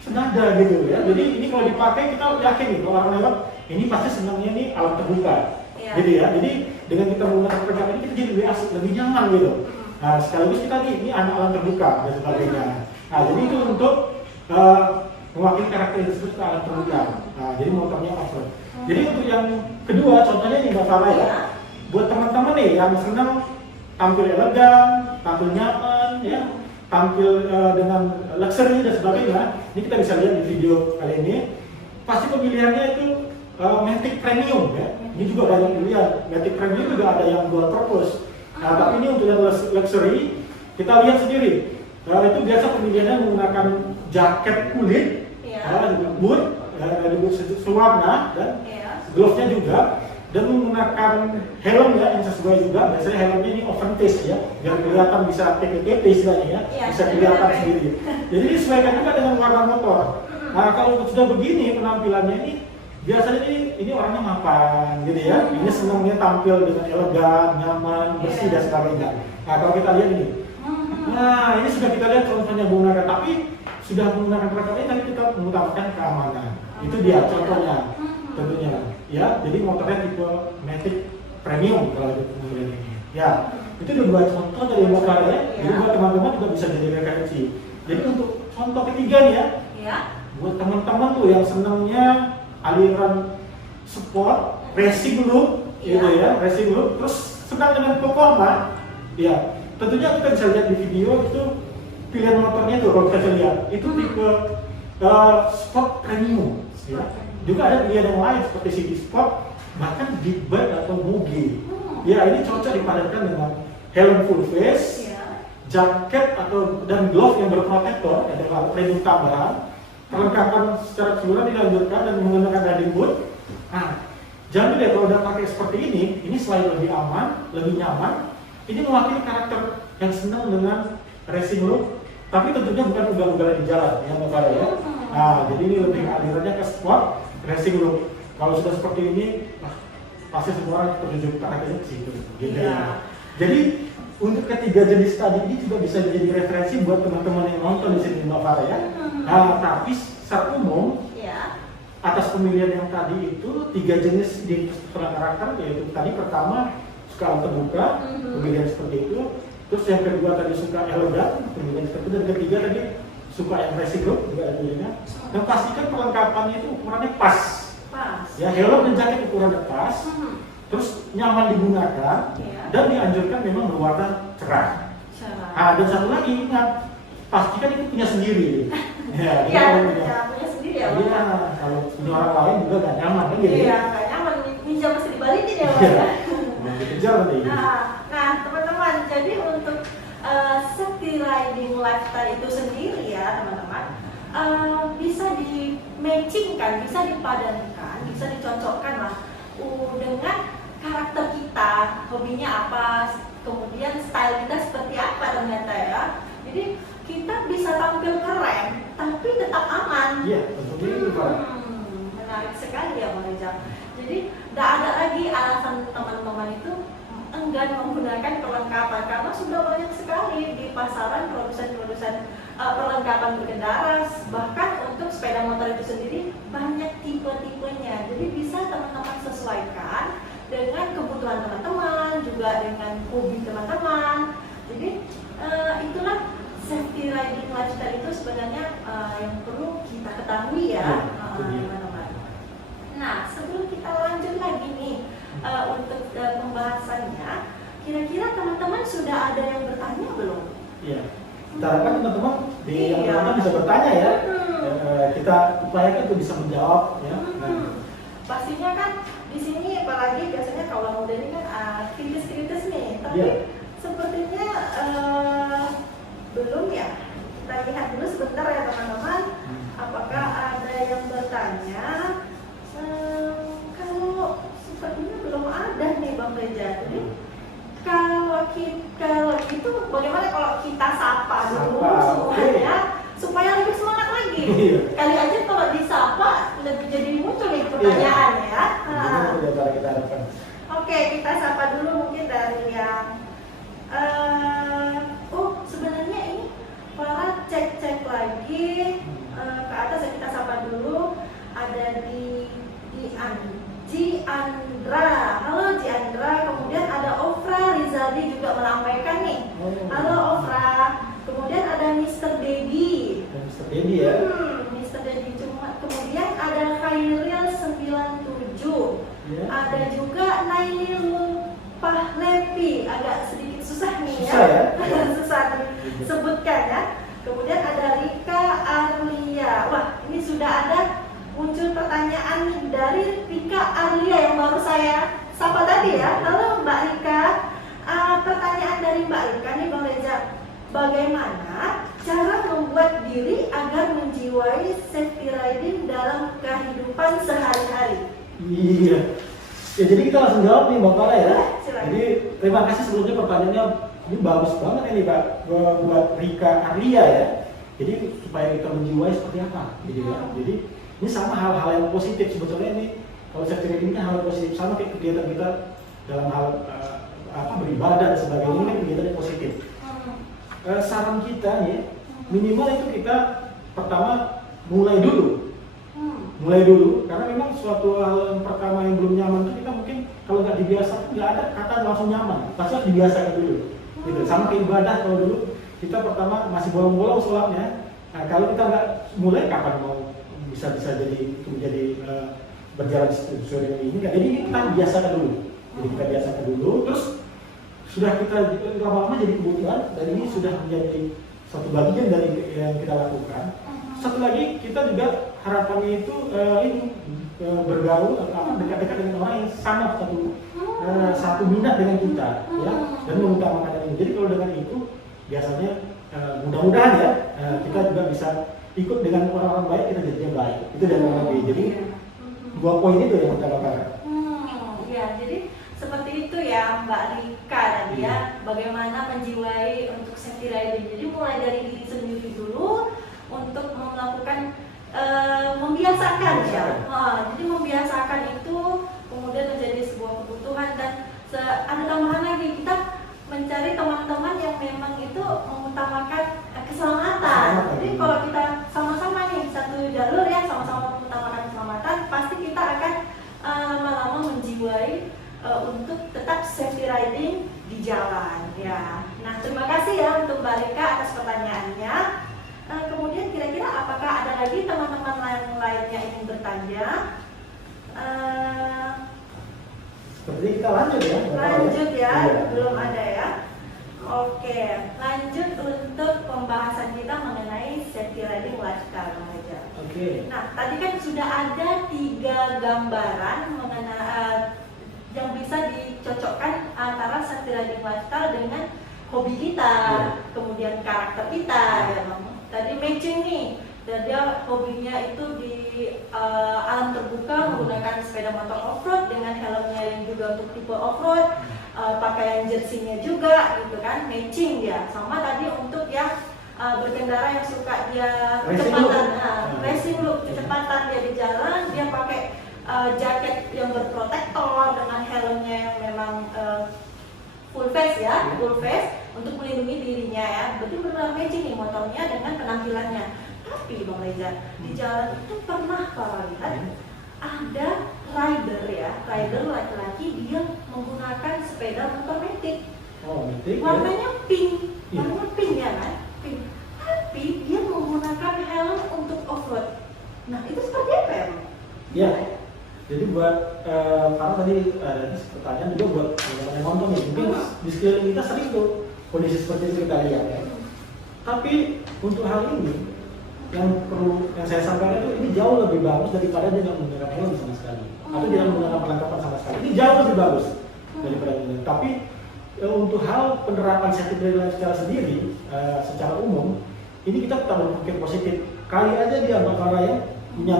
senada gitu ya. Jadi ini kalau dipakai kita yakin nih, kalau orang lewat ini pasti senangnya nih alam terbuka, gitu ya. Jadi dengan kita menggunakan perlengkapan ini kita jadi lebih asik, lebih nyaman gitu. Nah, sekaligus kita nih, ini anak alam terbuka dan sebagainya. Nah, jadi itu untuk mewakili karakter tersebut ke alam terbuka. Nah, jadi motornya off-road. Jadi untuk yang kedua, contohnya nih Mbak Farah ya, buat teman-teman nih yang senang tampil elegan, tampil nyaman, ya, tampil dengan luxury dan sebagainya. Ini kita bisa lihat di video kali ini. Pasti pemilihannya itu Matic Premium ya. Ini juga banyak pilihan. Matic Premium juga ada yang dual purpose. Nah, tapi ini untuk yang luxury, kita lihat sendiri. Itu biasa pemilihannya menggunakan jaket kulit, boot sewarna dan glove-nya juga, dan menggunakan helm ya yang sesuai juga. Biasanya helmnya ini open face ya, biar kelihatan bisa TPP istilahnya ya, bisa kelihatan sendiri. Jadi disesuaikan juga dengan warna motor. Nah, kalau sudah begini penampilannya ini, biasanya ini orangnya mapan gitu ya. Ini senangnya tampil dengan elegan, nyaman, bersih dan sebagainya. Nah, kalau kita lihat ini, nah ini sudah kita lihat contohnya menggunakan, tapi sudah menggunakan perlengkapan ini, tapi kita mengutamakan keamanan. Itu dia contohnya, tentunya ya. Jadi motornya tipe Matic Premium kalau itu kemudian ini. Ya, itu dua contoh dari motor ya. Jadi buat teman-teman juga bisa jadi referensi. Jadi untuk contoh ketiga nih ya, buat teman-teman tuh yang senangnya aliran sport, racing look, gitu ya, racing look, terus senang dengan performa, ya. Tentunya kita bisa lihat di video itu pilihan motornya tuh kalau kita lihat itu tipe sport premium, ya. Juga ada pilihan yang lain seperti city sport, bahkan big bike atau moge. Ya, ini cocok dipadankan dengan helm full face, jaket atau dan glove yang berprotektor, ada pelindung tambahan. Perlengkapan secara keseluruhan dilanjutkan dan menggunakan riding boot. Nah, jangan deh kalau udah pakai seperti ini selain lebih aman, lebih nyaman, ini mewakili karakter yang senang dengan racing look, tapi tentunya bukan ugal-ugalan di jalan, ya Mbak Farah ya. Nah, jadi ini lebih alirannya ke sport, racing look. Kalau sudah seperti ini, pasti semua orang terjun karakternya ke situ, gitu ya. Jadi untuk ketiga jenis tadi ini juga bisa menjadi referensi buat teman-teman yang nonton di sini Mbak Farah ya. Nah, tapi secara umum atas pemilihan yang tadi itu tiga jenis identitas personal karakter, yaitu tadi pertama suka alam terbuka, pemilihan seperti itu. Terus yang kedua tadi suka elegan, pemilihan seperti itu. Dan ketiga tadi suka yang racing look, juga ada pilihannya. Dan pastikan perlengkapannya itu ukurannya pas. Ya, helm dan jaket ukurannya pas. Terus nyaman digunakan dan dianjurkan memang berwarna cerah. Nah, dan satu lagi ingat, pastikan itu punya sendiri. Ya, punya sendiri ya. Iya, kalau punya orang lain juga gak nyaman kan gitu. Iya, gak nyaman. Ninja mesti dibalikin ya, Pak ya. Dikejar nanti. Nah, teman-teman, jadi untuk safety riding lifestyle itu sendiri ya, teman-teman, bisa di matchingkan, bisa dipadankan, bisa dicocokkan lah dengan karakter kita, hobinya apa, kemudian style kita seperti apa ternyata ya. Jadi kita bisa tampil keren, tapi tetap aman. Iya, tentunya itu Pak. Menarik sekali ya Bang Rizal. Jadi tidak ada lagi alasan teman-teman itu enggan menggunakan perlengkapan, karena sudah banyak sekali di pasaran produsen-produsen perlengkapan berkendara. Bahkan untuk sepeda motor itu sendiri banyak tipe-tipenya. Jadi bisa teman-teman sesuaikan dengan kebutuhan teman-teman, juga dengan hobi teman-teman. Jadi itulah safety riding lifestyle itu sebenarnya yang perlu kita ketahui ya, teman-teman. Nah, sebelum kita lanjut lagi nih untuk pembahasannya, kira-kira teman-teman sudah ada yang bertanya belum? Iya. Kita harapkan teman-teman di yang Iya. nonton bisa bertanya ya. Hmm. Kita upayakan untuk bisa menjawab ya. Pastinya kan di sini apalagi biasanya kalau muda ini kan kritis-kritis nih, tapi Iya. sepertinya belum ya. Kita lihat dulu sebentar ya teman-teman, apakah ada yang bertanya. Kalau sepertinya belum ada nih Bang Reza. Jadi kalau itu bagaimana kalau kita sapa dulu Sapa, semuanya supaya lebih semangat lagi. Iya. Kali aja kalau disapa lebih jadi muncul nih pertanyaan ya. Itu cara kita harapkan. Oke, kita sapa dulu mungkin dari yang sebenarnya ini para cek lagi ke atas ya, kita sapa dulu. Ada di Andra. Halo Ji Andra. Kemudian ada Ofra Rizaldi juga melampaikan nih. Halo Ofra. Kemudian ada Mr. Dedi. Mr. Dedi ya. Mr. Dedi cuma. Kemudian ada Khairil 97. Ya. Ada juga Nailul Pahlevi. Agak sedikit susah nih Susah ya? Susah disebutkan ya. Kemudian ada Rika Arlia. Wah, ini sudah ada muncul pertanyaan dari Rika Arlia yang baru saya sapa tadi ya. Halo Mbak Rika. Pertanyaan dari Mbak Rika nih Bang Reza. Bagaimana cara membuat diri agar menjiwai safety riding dalam kehidupan sehari-hari? Iya. Ya jadi kita langsung jawab nih Mbak Farah ya. Silakan. Jadi terima kasih sebelumnya pertanyaannya ini bagus banget ini Pak buat Rika Arlia ya. Jadi supaya kita menjiwai seperti apa gitu ya. Jadi ini sama hal-hal yang positif sebetulnya ini kalau safety riding ini hal positif sama kayak kegiatan kita dalam hal beribadah dan sebagainya ini kan kegiatan yang positif. Saran kita nih minimal itu kita pertama mulai dulu karena memang suatu hal yang pertama yang belum nyaman itu kita mungkin kalau nggak dibiasakan nggak ada kata langsung nyaman, pasti harus dibiasakan dulu gitu. Sama kayak ibadah, kalau dulu kita pertama masih bolong-bolong sholatnya, nah, kalau kita nggak mulai kapan mau bisa jadi berjalan sesuai dengan ini nggak. Jadi kita biasakan dulu, terus sudah kita lama-lama jadi kebutuhan dan ini sudah menjadi satu bagian dari yang kita lakukan. Satu lagi kita juga harapannya itu bergaul dekat-dekat dengan orang yang sama satu minat dengan kita ya, dan mengutamakan ini. Jadi kalau dengan itu biasanya mudah-mudahan ya kita juga bisa ikut dengan orang-orang baik, kita jadinya baik. Itu dari orang baik. Jadi dua poin itu yang kita lakukan. Ya, jadi seperti itu ya Mbak Rika tadi ya, bagaimana menjiwai untuk safety riding. Jadi mulai dari diri sendiri dulu untuk melakukan membiasakan ya. Jadi membiasakan itu kemudian menjadi sebuah kebutuhan dan ada tambahan lagi, kita mencari teman-teman yang memang itu mengutamakan keselamatan. Jadi kalau kita sama-sama nih satu jalur ya, sama-sama mengutamakan keselamatan, pasti kita akan lama-lama menjiwai untuk tetap safety riding di jalan ya. Nah, terima kasih ya untuk Mbak Rika atas pertanyaannya. Kemudian kira-kira apakah ada lagi teman-teman lainnya ingin bertanya? Seperti kita lanjut ya. Lanjut ya, Iya. belum ada ya. Oke, lanjut untuk pembahasan kita mengenai safety riding lifestyle aja. Oke. Nah, tadi kan sudah ada 3 gambaran mengenai yang bisa dicocokkan antara safety riding lifestyle dengan hobi kita, kemudian karakter kita ya Bang. Tadi matching nih, dan dia hobinya itu di alam terbuka menggunakan sepeda motor off-road dengan helmnya yang juga untuk tipe off-road, pakaian jersey-nya juga gitu kan, matching ya. Sama tadi untuk yang berkendara yang suka dia kecepatan, racing look, kecepatan dia di jalan, dia pakai jaket yang berprotektor dengan helmnya yang memang full face ya, full face untuk melindungi dirinya ya. Berarti benar matching nih motornya dengan penampilannya. Tapi Bang Reza, di jalan itu pernah kalau lihat ada rider ya, rider laki-laki dia menggunakan sepeda motor metik. Metik. Warnanya pink, warnanya pink ya kan? Pink. Tapi dia menggunakan helm untuk off-road. Nah, itu seperti apa ya Bang? Ya. Jadi buat karena tadi ada pertanyaan juga buat yang nonton nih, mungkin di sekeliling kita sering tuh kondisi seperti itu kita lihat ya. Tapi untuk hal ini yang saya sampaikan itu ini jauh lebih bagus daripada dia nggak menggunakan helm sama sekali atau dia menggunakan perlengkapan sama sekali. Ini jauh lebih bagus daripada ini. Tapi untuk hal penerapan safety lifestyle sendiri secara umum ini kita tetap berpikir positif. Kali aja dia Mbak Farah ya punya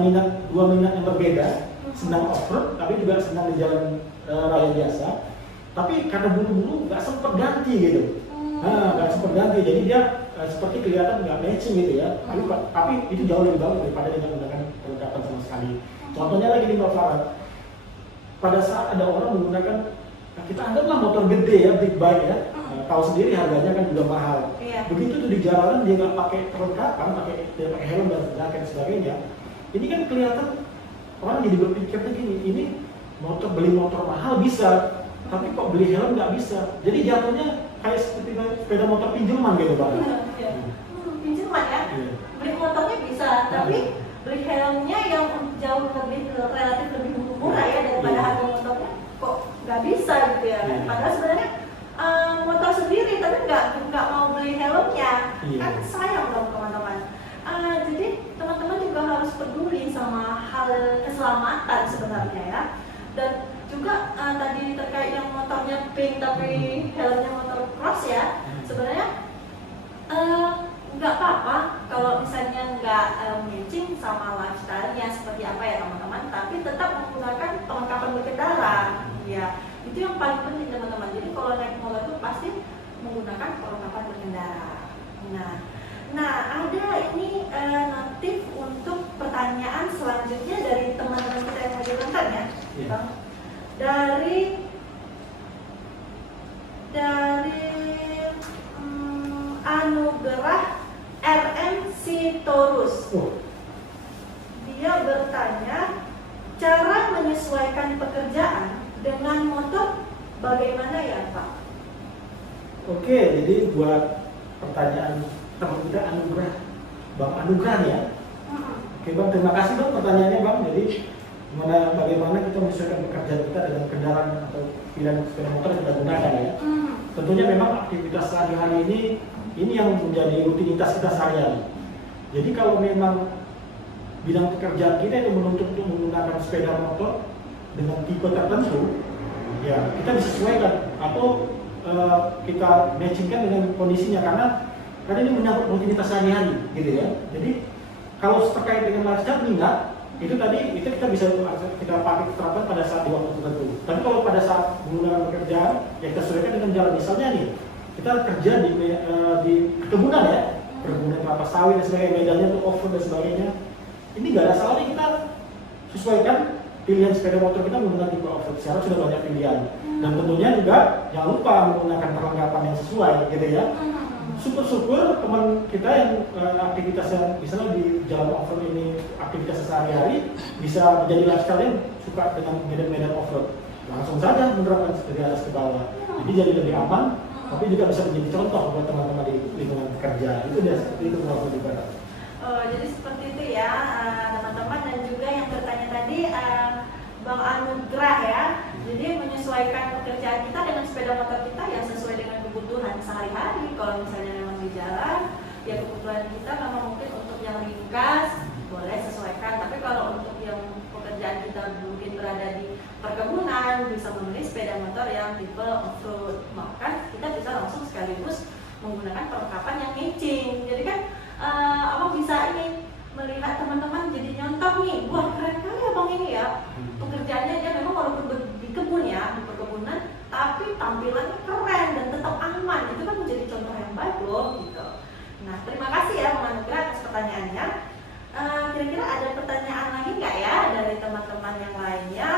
dua minat yang berbeda, senang off-road tapi juga senang di jalan raya biasa. Tapi karena buru-buru nggak sempat ganti gitu. Nggak sempat ganti, jadi dia seperti kelihatan nggak matching gitu ya. Tapi itu jauh lebih bagus daripada dia menggunakan perlengkapan sama sekali. Contohnya lagi di Mbak Farah, pada saat ada orang menggunakan, kita anggaplah motor gede ya, big bike ya, tahu sendiri harganya kan juga mahal. Iya. Begitu tuh di jalanan dia nggak pakai perlengkapan, dia pakai helm dan jaket dan sebagainya. Ini kan kelihatan orang jadi berpikirnya gini, ini beli motor mahal bisa, tapi kok beli helm nggak bisa. Jadi jatuhnya kayak seperti sepeda motor pinjaman gitu Pak. Iya. Pinjaman ya. Iya. Beli motornya bisa, tapi beli helmnya yang jauh lebih relatif lebih murah ya daripada harga motornya, kok nggak bisa gitu ya. Padahal sebenarnya motor sendiri tapi nggak mau beli helmnya, kan sayang dong teman-teman. Jadi teman-teman juga harus peduli sama hal keselamatan sebenarnya ya. Dan juga tadi terkait yang motornya pink tapi helmnya motor cross ya, sebenarnya nggak apa-apa kalau misalnya nggak matching sama lifestyle-nya seperti apa ya teman-teman, tapi tetap menggunakan perlengkapan berkendara ya, itu yang paling penting teman-teman. Jadi kalau naik motor itu pasti menggunakan perlengkapan berkendara. Nah ada ini notif untuk pertanyaan selanjutnya dari teman-teman kita yang lagi nonton ya. Dari Anugerah RMC Torus. Dia bertanya, cara menyesuaikan pekerjaan dengan motor bagaimana ya Pak? Oke, jadi buat pertanyaan teman kita Anugerah, Bang Anugerah ya. Oke Bang, terima kasih Bang pertanyaannya Bang. Jadi bagaimana kita menyesuaikan pekerjaan kita dengan kendaraan atau pilihan sepeda motor yang kita gunakan ya. Tentunya memang aktivitas sehari-hari ini yang menjadi rutinitas kita sehari-hari. Jadi kalau memang bidang pekerjaan kita itu menuntut untuk menggunakan sepeda motor dengan tipe tertentu, ya kita disesuaikan atau kita matchingkan dengan kondisinya karena ini menyangkut rutinitas sehari-hari gitu ya. Jadi kalau terkait dengan lifestyle minat itu tadi kita bisa kita pakai terapkan pada saat di waktu tertentu. Tapi kalau pada saat menggunakan pekerjaan yang kita sesuaikan dengan jalan, misalnya nih kita kerja di perkebunan ya, perkebunan kelapa sawit dan sebagainya, medannya tuh off-road dan sebagainya, ini nggak ada salahnya kita sesuaikan pilihan sepeda motor kita menggunakan tipe off-road. Sekarang sudah banyak pilihan dan tentunya juga jangan lupa menggunakan perlengkapan yang sesuai gitu ya. Syukur-syukur teman kita yang aktivitasnya misalnya di jalan off-road ini aktivitas sehari-hari bisa menjadi lifestyle yang suka dengan medan-medan off-road, langsung saja menerapkan dari atas ke bawah, jadi jadi lebih aman, tapi juga bisa menjadi contoh buat teman-teman di lingkungan kerja. Itu dia seperti itu kalau di barat. Jadi seperti itu ya teman-teman, dan juga yang bertanya tadi Bang Anugrah ya. Jadi menyesuaikan pekerjaan kita dengan sepeda motor kita yang sesuai dengan kebutuhan sehari-hari. Kalau misalnya memang di jalan, ya kebutuhan kita memang mungkin untuk yang ringkas boleh sesuaikan. Tapi kalau untuk yang pekerjaan kita mungkin berada di perkebunan, bisa memilih sepeda motor yang tipe off-road. Maka kita bisa langsung sekaligus menggunakan perlengkapan yang matching. Jadi kan abang bisa ini melihat teman-teman jadi nyontok nih, wah keren kali abang ini ya. Pekerjaannya dia memang walaupun di kebun ya, di perkebunan, tapi tampilannya keren dan tetap aman. Itu kan menjadi contoh yang baik loh gitu. Nah terima kasih ya Bang Anugrah atas pertanyaannya. Kira-kira ada pertanyaan lagi nggak ya dari teman-teman yang lainnya?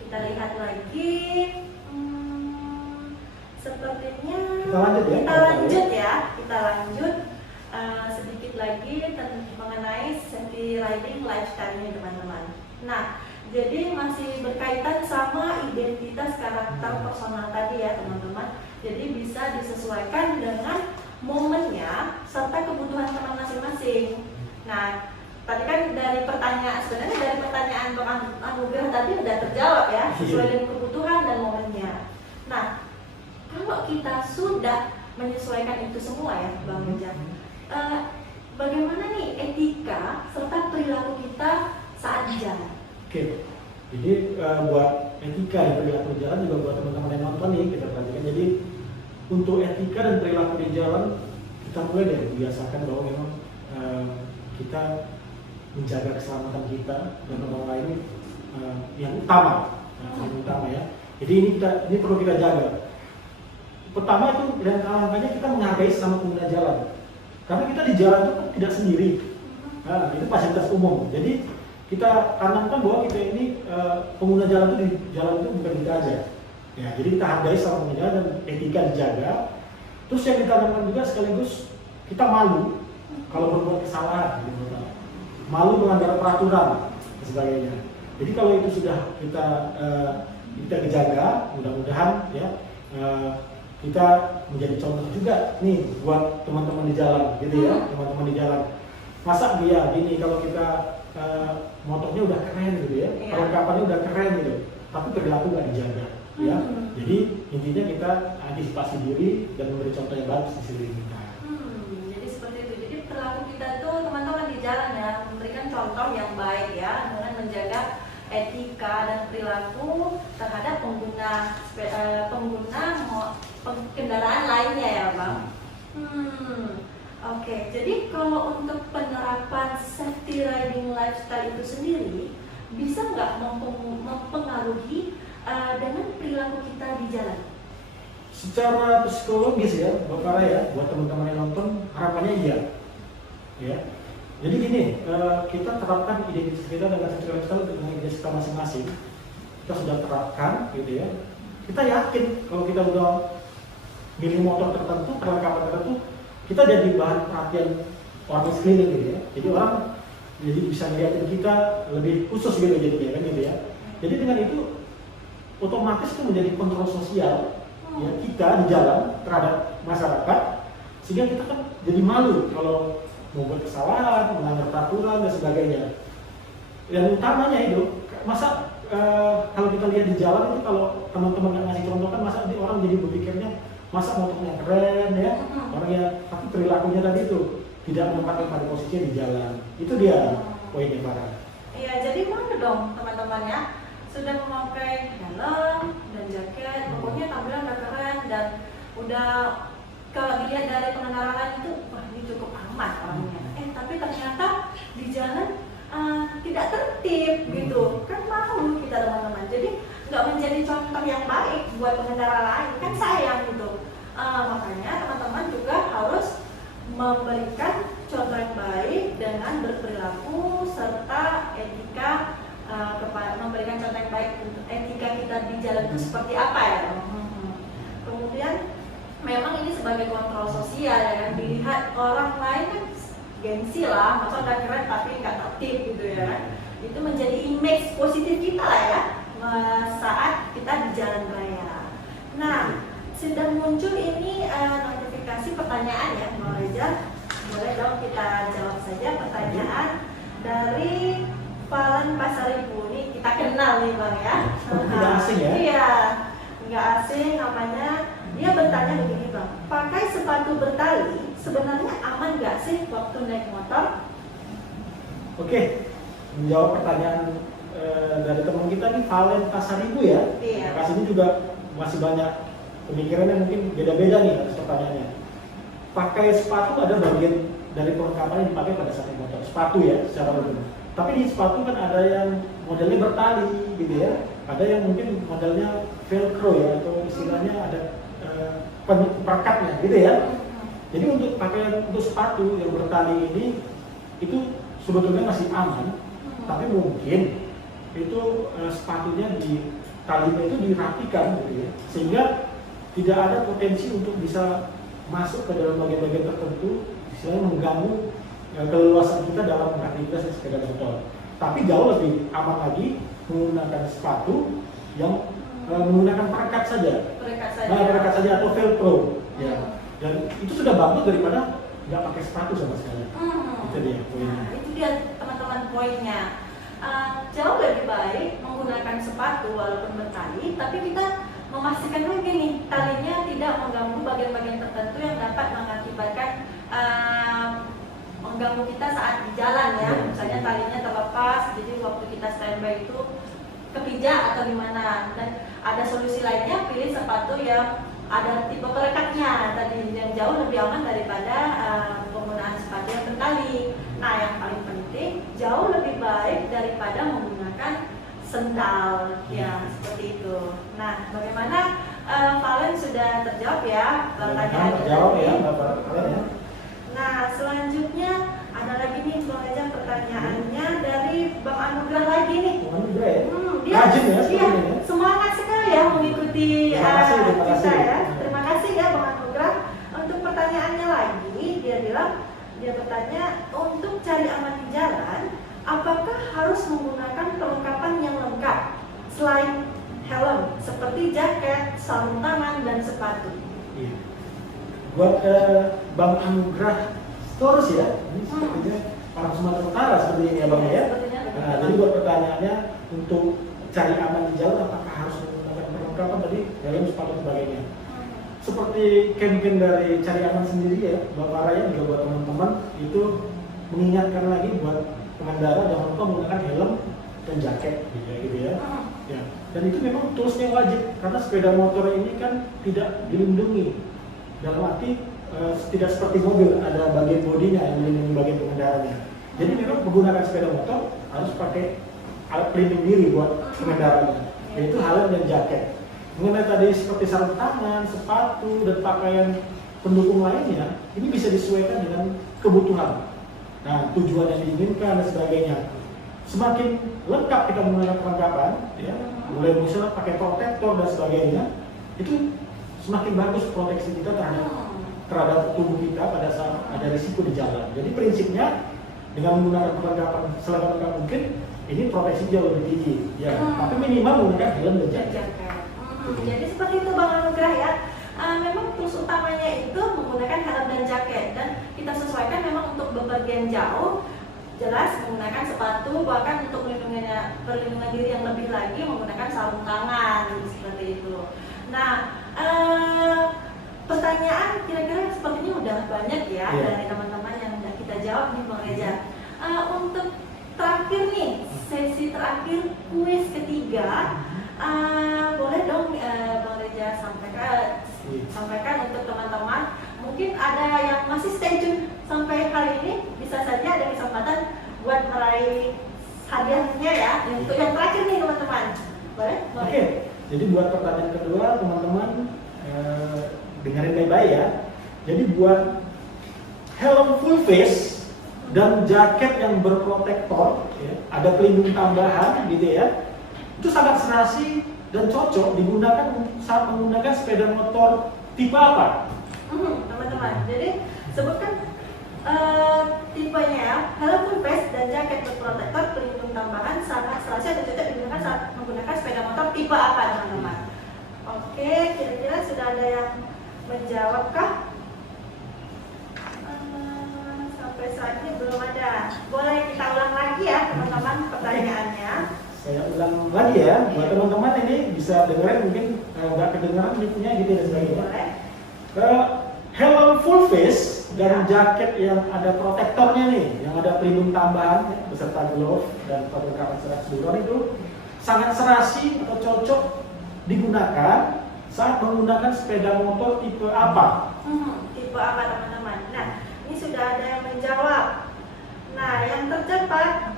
Kita lihat lagi. Sepertinya kita lanjut sedikit lagi mengenai safety riding lifestyle-nya teman-teman. Nah, jadi masih berkaitan sama identitas karakter personal tadi ya teman-teman. Jadi bisa disesuaikan dengan momennya serta kebutuhan teman masing-masing. Nah, tadi kan dari pertanyaan, sebenarnya dari pertanyaan Bang Anugrah tadi udah terjawab ya, sesuai dengan kebutuhan dan momennya. Nah, kalau kita sudah menyesuaikan itu semua ya Bang Rijal, bagaimana nih etika serta perilaku kita saat di jalan? Oke, jadi buat etika dan perilaku di jalan juga buat teman-teman yang nonton nih kita perhatikan. Jadi untuk etika dan perilaku di jalan kita mulai dari biasakan bahwa memang kita menjaga keselamatan kita dan orang lain yang utama, yang utama ya. Jadi ini perlu kita jaga. Pertama itu dan langkahnya kita menghargai sesama pengguna jalan. Karena kita di jalan itu tidak sendiri. Nah, itu fasilitas umum. Jadi kita tanamkan bahwa kita ini pengguna jalan itu di jalan itu bukan kita aja. Ya, jadi kita hargai sama pengguna jalan dan etika dijaga. Terus yang ditanamkan juga sekaligus kita malu kalau berbuat kesalahan, gitu. Malu melanggar peraturan dan sebagainya. Jadi kalau itu sudah kita jaga, mudah-mudahan ya kita menjadi contoh juga nih buat teman-teman di jalan, gitu ya, teman-teman di jalan. Masa dia gini kalau kita motornya udah keren gitu ya, perlengkapannya udah keren gitu, tapi perilaku nggak dijaga, ya. Jadi intinya kita antisipasi diri dan memberi contoh yang bagus di sekeliling kita. Jadi seperti itu. Jadi perilaku kita tuh teman-teman di jalan ya, memberikan contoh yang baik ya, dengan menjaga etika dan perilaku terhadap pengguna kendaraan lainnya ya Bang. Oke, jadi kalau untuk penerapan safety riding lifestyle itu sendiri bisa nggak mempengaruhi dengan perilaku kita di jalan? Secara psikologis ya, Bapak Raya, buat teman-teman yang nonton, harapannya iya. Ya. Jadi gini, kita terapkan identitas kita dengan safety lifestyle dengan identitas kita masing-masing. Kita sudah terapkan, gitu ya. Kita yakin kalau kita udah milih motor tertentu, perlengkapan tertentu, kita jadi bahan perhatian orang sekeliling gitu ya. Jadi orang jadi bisa ngeliatin kita lebih khusus gitu jadinya kan gitu ya. Jadi dengan itu otomatis itu menjadi kontrol sosial ya kita di jalan terhadap masyarakat, sehingga kita kan jadi malu kalau mau buat kesalahan, melanggar peraturan dan sebagainya. Yang utamanya itu masa kalau kita lihat di jalan itu kalau teman-teman yang ngasih contoh kan masa orang jadi berpikirnya masa motornya keren ya, orang yang tapi perilakunya tadi itu tidak menempatkan pada posisinya di jalan. Itu dia poinnya Farah. Iya, jadi mana dong teman-teman ya, sudah memakai helm dan jaket, pokoknya tampilan udah keren dan udah kalau dilihat dari pengendara lain itu wah ini cukup aman orangnya. Tapi ternyata di jalan tidak tertib gitu, kan malu kita teman-teman. Jadi nggak menjadi contoh yang baik buat pengendara lain, kan sayang gitu. Makanya teman-teman juga harus memberikan contoh yang baik dengan berperilaku serta etika, memberikan contoh yang baik untuk etika kita di jalan itu seperti apa ya. Kemudian memang ini sebagai kontrol sosial ya kan, dilihat orang lain kan gengsi lah, masa udah keren tapi nggak tertib gitu ya kan. Itu menjadi image positif kita lah ya saat kita di jalan raya. Nah, sudah muncul ini notifikasi pertanyaan ya Bang Rijal. Boleh dong kita jawab saja pertanyaan dari Valen Pasaribu. Ini kita kenal nih Bang ya. Tidak asing ya? Iya, nggak asing namanya. Dia bertanya begini Bang, pakai sepatu bertali sebenarnya aman nggak sih waktu naik motor? Oke, menjawab pertanyaan dari teman kita nih Valen Pasaribu ya. Iya. Kasih ini juga masih banyak pemikirannya mungkin beda-beda nih atas pertanyaannya. Pakai sepatu ada bagian dari perlengkapan yang dipakai pada saat naik motor. Sepatu ya secara umum. Tapi di sepatu kan ada yang modelnya bertali gitu ya. Ada yang mungkin modelnya velcro ya atau istilahnya ada perekatnya gitu ya. Jadi untuk pakaian untuk sepatu yang bertali ini itu sebetulnya masih aman, tapi mungkin itu sepatunya di talinya itu dirapikan gitu ya, sehingga tidak ada potensi untuk bisa masuk ke dalam bagian-bagian tertentu, istilahnya mengganggu keleluasan kita dalam beraktivitas di sepeda motor. Tapi jauh lebih aman lagi menggunakan sepatu yang menggunakan perekat saja. Perekat saja atau velcro. Ya. Dan itu sudah bagus daripada nggak pakai sepatu sama sekali. Itu dia poinnya. Nah, itu dia teman-teman important poinnya. Jauh lebih baik menggunakan sepatu walaupun bertali, tapi kita memastikan lagi nih talinya tidak mengganggu bagian-bagian tertentu yang dapat mengakibatkan mengganggu kita saat di jalan ya. Misalnya talinya terlepas, jadi waktu kita standby itu kepijak atau gimana. Dan ada solusi lainnya, pilih sepatu yang ada tipe perekatnya tadi, yang jauh lebih aman daripada penggunaan sepatu yang bertali. Nah, yang paling penting jauh lebih baik daripada menggunakan sendal ya, seperti itu. Nah, bagaimana Valen sudah terjawab ya pertanyaannya terjawab tadi? ya Bapak Valen ya. Nah, selanjutnya ada lagi nih Bang Reza pertanyaannya dari Bang Anugrah lagi nih. Anugrah ya. Dia Rajin ya, iya, seperti ini. semangat sekali ya mengikuti Terima kasih. kita ya. Terima kasih ya Bang Anugrah. Untuk pertanyaannya lagi, dia bertanya, untuk cari aman di jalan, apakah harus menggunakan perlengkapan yang lengkap selain helm seperti jaket, sarung tangan, dan sepatu? Iya. Buat Bang Anugrah Storus ya, ini sepertinya orang Sumatera Utara seperti ini ya Bang ya. Nah, jadi buat pertanyaannya, untuk cari aman di jalan apakah harus menggunakan perlengkapan tadi, helm, sepatu, dan sebagainya. Seperti campaign dari Cari Aman sendiri ya, Bapak Raya juga buat teman-teman itu mengingatkan lagi buat pengendara jangan lupa menggunakan helm dan jaket gitu ya. Ya. Dan itu memang toolsnya wajib karena sepeda motor ini kan tidak dilindungi. Dalam arti tidak seperti mobil ada bagian bodinya yang melindungi bagian pengendaranya. Jadi memang menggunakan sepeda motor harus pakai alat pelindung diri buat pengendaranya, yaitu helm dan jaket. Mengenai tadi seperti sarung tangan, sepatu, dan pakaian pendukung lainnya, ini bisa disesuaikan dengan kebutuhan. Nah, tujuan yang diinginkan dan sebagainya. Semakin lengkap kita menggunakan perlengkapan, ya, mulai misalnya pakai protektor dan sebagainya, itu semakin bagus proteksi kita terhadap tubuh kita pada saat ada risiko di jalan. Jadi prinsipnya dengan menggunakan perlengkapan selengkap mungkin, ini proteksi jauh lebih tinggi, ya. Tapi minimal menggunakan helm dan jaket. Jadi seperti itu Bang Anugrah ya. Memang tools utamanya itu menggunakan helm dan jaket, dan kita sesuaikan memang untuk bepergian jauh. Jelas menggunakan sepatu, bahkan untuk perlindungan diri yang lebih lagi menggunakan sarung tangan seperti itu. Nah, pertanyaan kira-kira sepertinya udah banyak ya dari teman-teman yang udah kita jawab nih Bang Reza. Untuk terakhir nih, sesi terakhir kuis ketiga, boleh dong Bang Reza sampaikan untuk teman-teman. Mungkin ada yang masih stay tune sampai hari ini, bisa saja ada kesempatan buat meraih hadiahnya ya. Untuk yang terakhir nih teman-teman, boleh? Oke. Jadi buat pertanyaan kedua teman-teman dengerin baik-baik ya. Jadi buat helm full face dan jaket yang berprotektor, ya, ada pelindung tambahan gitu ya, itu sangat serasi dan cocok digunakan saat menggunakan sepeda motor tipe apa? Teman-teman, jadi sebutkan tipenya ya. Helm full face dan jaket berprotektor pelindung tambahan sangat serasi dan cocok digunakan saat menggunakan sepeda motor tipe apa teman-teman? Oke, kira-kira sudah ada yang menjawabkah? Sampai saat ini belum ada. Boleh kita ulang lagi ya teman-teman pertanyaannya. Saya ulang lagi ya, buat teman-teman ini bisa dengerin mungkin nggak kedengeran mic-nya gitu dan sebagainya. Boleh. Helm full face dan jaket yang ada protektornya nih, yang ada pelindung tambahan ya, beserta glove dan perlengkapan serat itu sangat serasi atau cocok digunakan saat menggunakan sepeda motor tipe apa? Tipe apa teman-teman? Nah, ini sudah ada yang menjawab. Nah, yang tercepat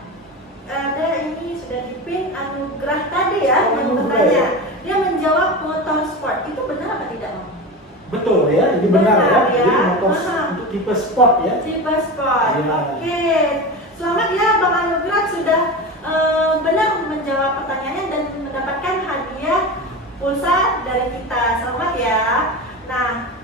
ada ini sudah dipin Anugrah tadi ya, yang bertanya. Dia menjawab motor sport. Itu benar apa tidak, Om? Betul ya, ini benar ya. Jadi motor untuk tipe sport ya. Tipe sport. Ya. Oke. Selamat ya Bang Anugrah sudah benar menjawab pertanyaannya dan mendapatkan hadiah pulsa dari kita. Selamat ya. Nah,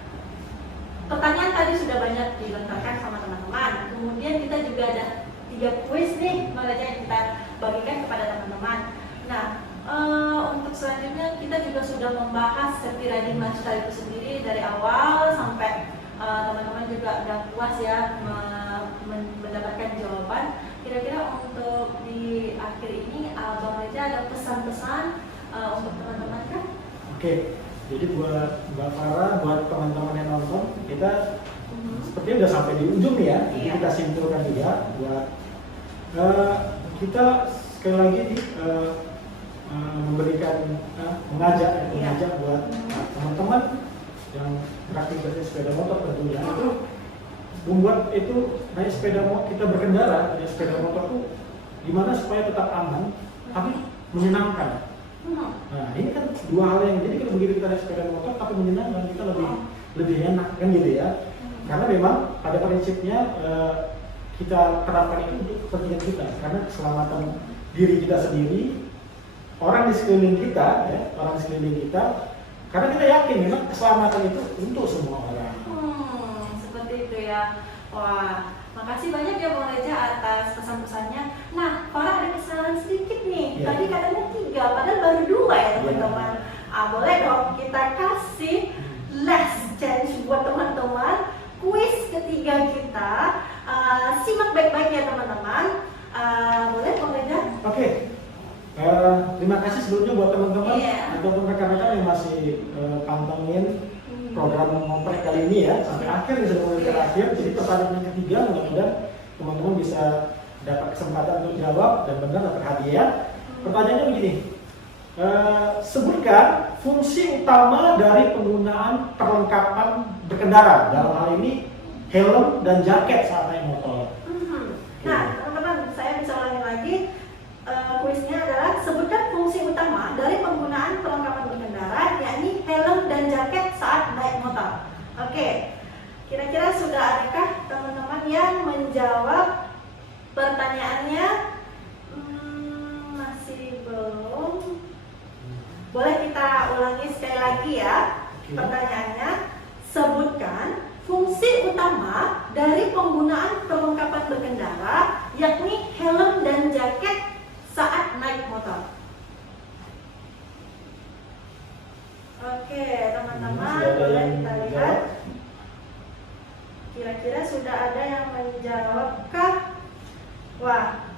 pertanyaan tadi sudah banyak dilontarkan sama teman-teman. Kemudian kita juga ada 3 kuis nih yang kita bagikan kepada teman-teman. Nah, untuk selanjutnya kita juga sudah membahas safety riding lifestyle itu sendiri dari awal sampai teman-teman juga udah puas ya mendapatkan jawaban. kira-kira untuk di akhir ini Bang Reza ada pesan-pesan untuk teman-teman kan? Oke, jadi buat Mbak Farah, buat teman-teman yang nonton, kita sepertinya udah sampai di ujung nih ya. Jadi Iya. kita simpulkan juga buat kita sekali lagi memberikan mengajak buat teman-teman yang beraktivitas sepeda motor tentunya itu membuat itu naik sepeda motor, kita berkendara naik sepeda motor tuh gimana supaya tetap aman tapi menyenangkan. Nah ini kan dua hal yang jadi kalau begitu kita naik sepeda motor tapi menyenangkan, kita lebih enak kan gitu ya. Karena memang pada prinsipnya kita terapkan itu untuk kepentingan kita, karena keselamatan diri kita sendiri, orang di sekeliling kita, ya, orang di sekeliling kita, karena kita yakin memang keselamatan itu untuk semua orang. Seperti itu ya. Wah, makasih banyak ya Bang Reza atas pesan-pesannya. Nah, Farah ada kesalahan sedikit nih. Ya. Tadi katanya 3, padahal baru 2 ya teman-teman. Boleh dong kita kasih last chance buat teman-teman. Kuis ketiga kita, simak baik-baik ya teman-teman. Boleh Bang Reza? Oke. Terima kasih sebelumnya buat teman-teman ataupun rekan-rekan yang masih pantengin program ngoprek kali ini ya sampai akhir nih, sudah mulai akhir. Jadi pertanyaan yang ketiga mudah-mudahan teman-teman bisa dapat kesempatan untuk jawab dan benar dapat hadiah. Pertanyaannya begini, sebutkan fungsi utama dari penggunaan perlengkapan berkendara, dalam hal ini helm dan jaket saat naik motor. Nah teman-teman, saya bisa ulangi lagi. Kuisnya adalah sebutkan fungsi utama dari penggunaan perlengkapan berkendara, yakni helm dan jaket saat naik motor. Oke, kira-kira sudah adakah teman-teman yang menjawab pertanyaannya? Masih belum. Boleh kita ulangi sekali lagi ya. Pertanyaannya, sebutkan fungsi utama dari penggunaan perlengkapan berkendara, yakni helm dan jaket saat naik motor. Oke, teman-teman, boleh kita lihat. Kira-kira sudah ada yang menjawabkah? Wah,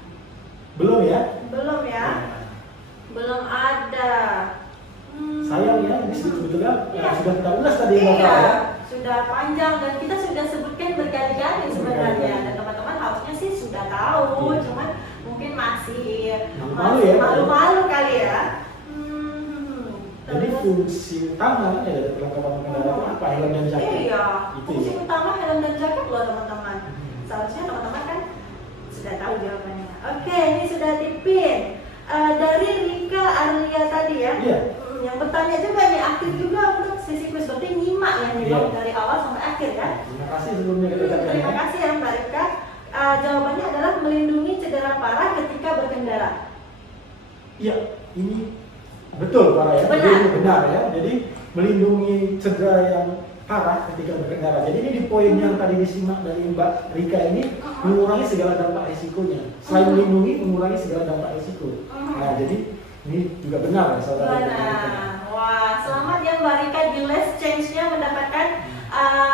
belum ya? belum ya? Belum ada. Sayang ya, ini sebetulnya sudah kita ulas tadi Iya, ya. sudah panjang dan kita sudah sebutkan berkali-kali sebenarnya. Dan teman-teman harusnya sih sudah tahu, cuman mungkin masih malu-malu kali ya. Jadi fungsi utama dari perlengkapan berkendara itu apa? Helm dan jaket. Iya, Itu fungsi ya. utama helm dan jaket loh teman-teman. Seharusnya teman-teman kan sudah tahu jawabannya. Oke, ini sudah tipin. Dari Rika Arlia tadi ya. Iya. Yang bertanya juga nih, aktif juga untuk sesi quiz, berarti nyimak ya nih Bang, dari awal sampai akhir ya. Terima kasih sebelumnya kita Terima kasih ya Mbak Rika. Jawabannya adalah melindungi cedera parah ketika berkendara. Iya, ini betul Pak ya. Benar. Jadi ini benar ya. Jadi melindungi cedera yang parah ketika berkendara. Jadi ini di poin yang tadi disimak dari Mbak Rika ini, mengurangi segala dampak risikonya. Selain melindungi, mengurangi segala dampak risiko. Nah, jadi ini juga benar ya saudara. Benar. Wah, selamat ya Mbak Rika di last change-nya mendapatkan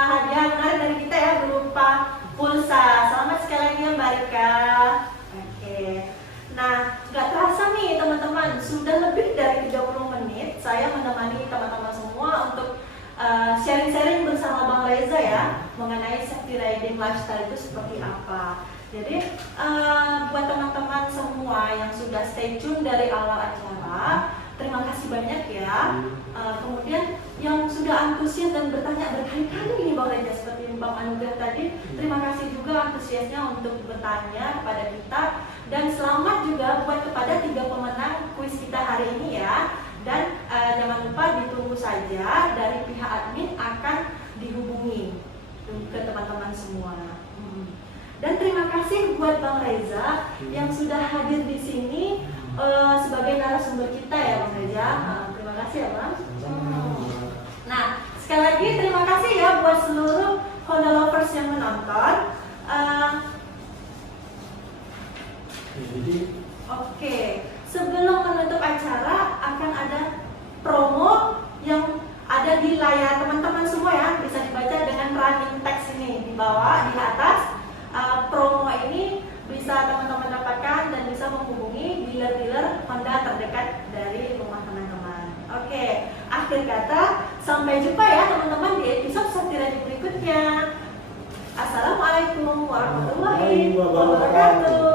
hadiah menarik dari kita ya berupa pulsa. Selamat sekali lagi ya Mbak Rika. Oke. Nah, nggak terasa nih teman-teman, sudah lebih dari 30 menit saya menemani teman-teman semua untuk sharing-sharing bersama Bang Reza ya mengenai safety riding lifestyle itu seperti apa. Jadi buat teman-teman semua yang sudah stay tune dari awal acara, terima kasih banyak ya. Kemudian yang sudah antusias dan bertanya berkali-kali nih Bang Reza seperti Bang Anugerah tadi, terima kasih juga antusiasnya untuk bertanya kepada kita. Dan selamat juga buat kepada 3 pemenang kuis kita hari ini ya. Dan jangan lupa ditunggu saja, dari pihak admin akan dihubungi ke teman-teman semua. Dan terima kasih buat Bang Reza yang sudah hadir di sini sebagai narasumber kita ya Bang Reza. Terima kasih ya Bang. Nah, sekali lagi terima kasih ya buat seluruh Honda lovers yang menonton. Oke, sebelum menutup acara akan ada promo yang ada di layar teman-teman semua ya, bisa dibaca dengan running text ini di bawah di atas. Promo ini bisa teman-teman bisa menghubungi dealer-dealer Honda terdekat dari rumah teman-teman. Oke, akhir kata, sampai jumpa ya teman-teman di episode Sakti Radio berikutnya. Assalamualaikum warahmatullahi wabarakatuh.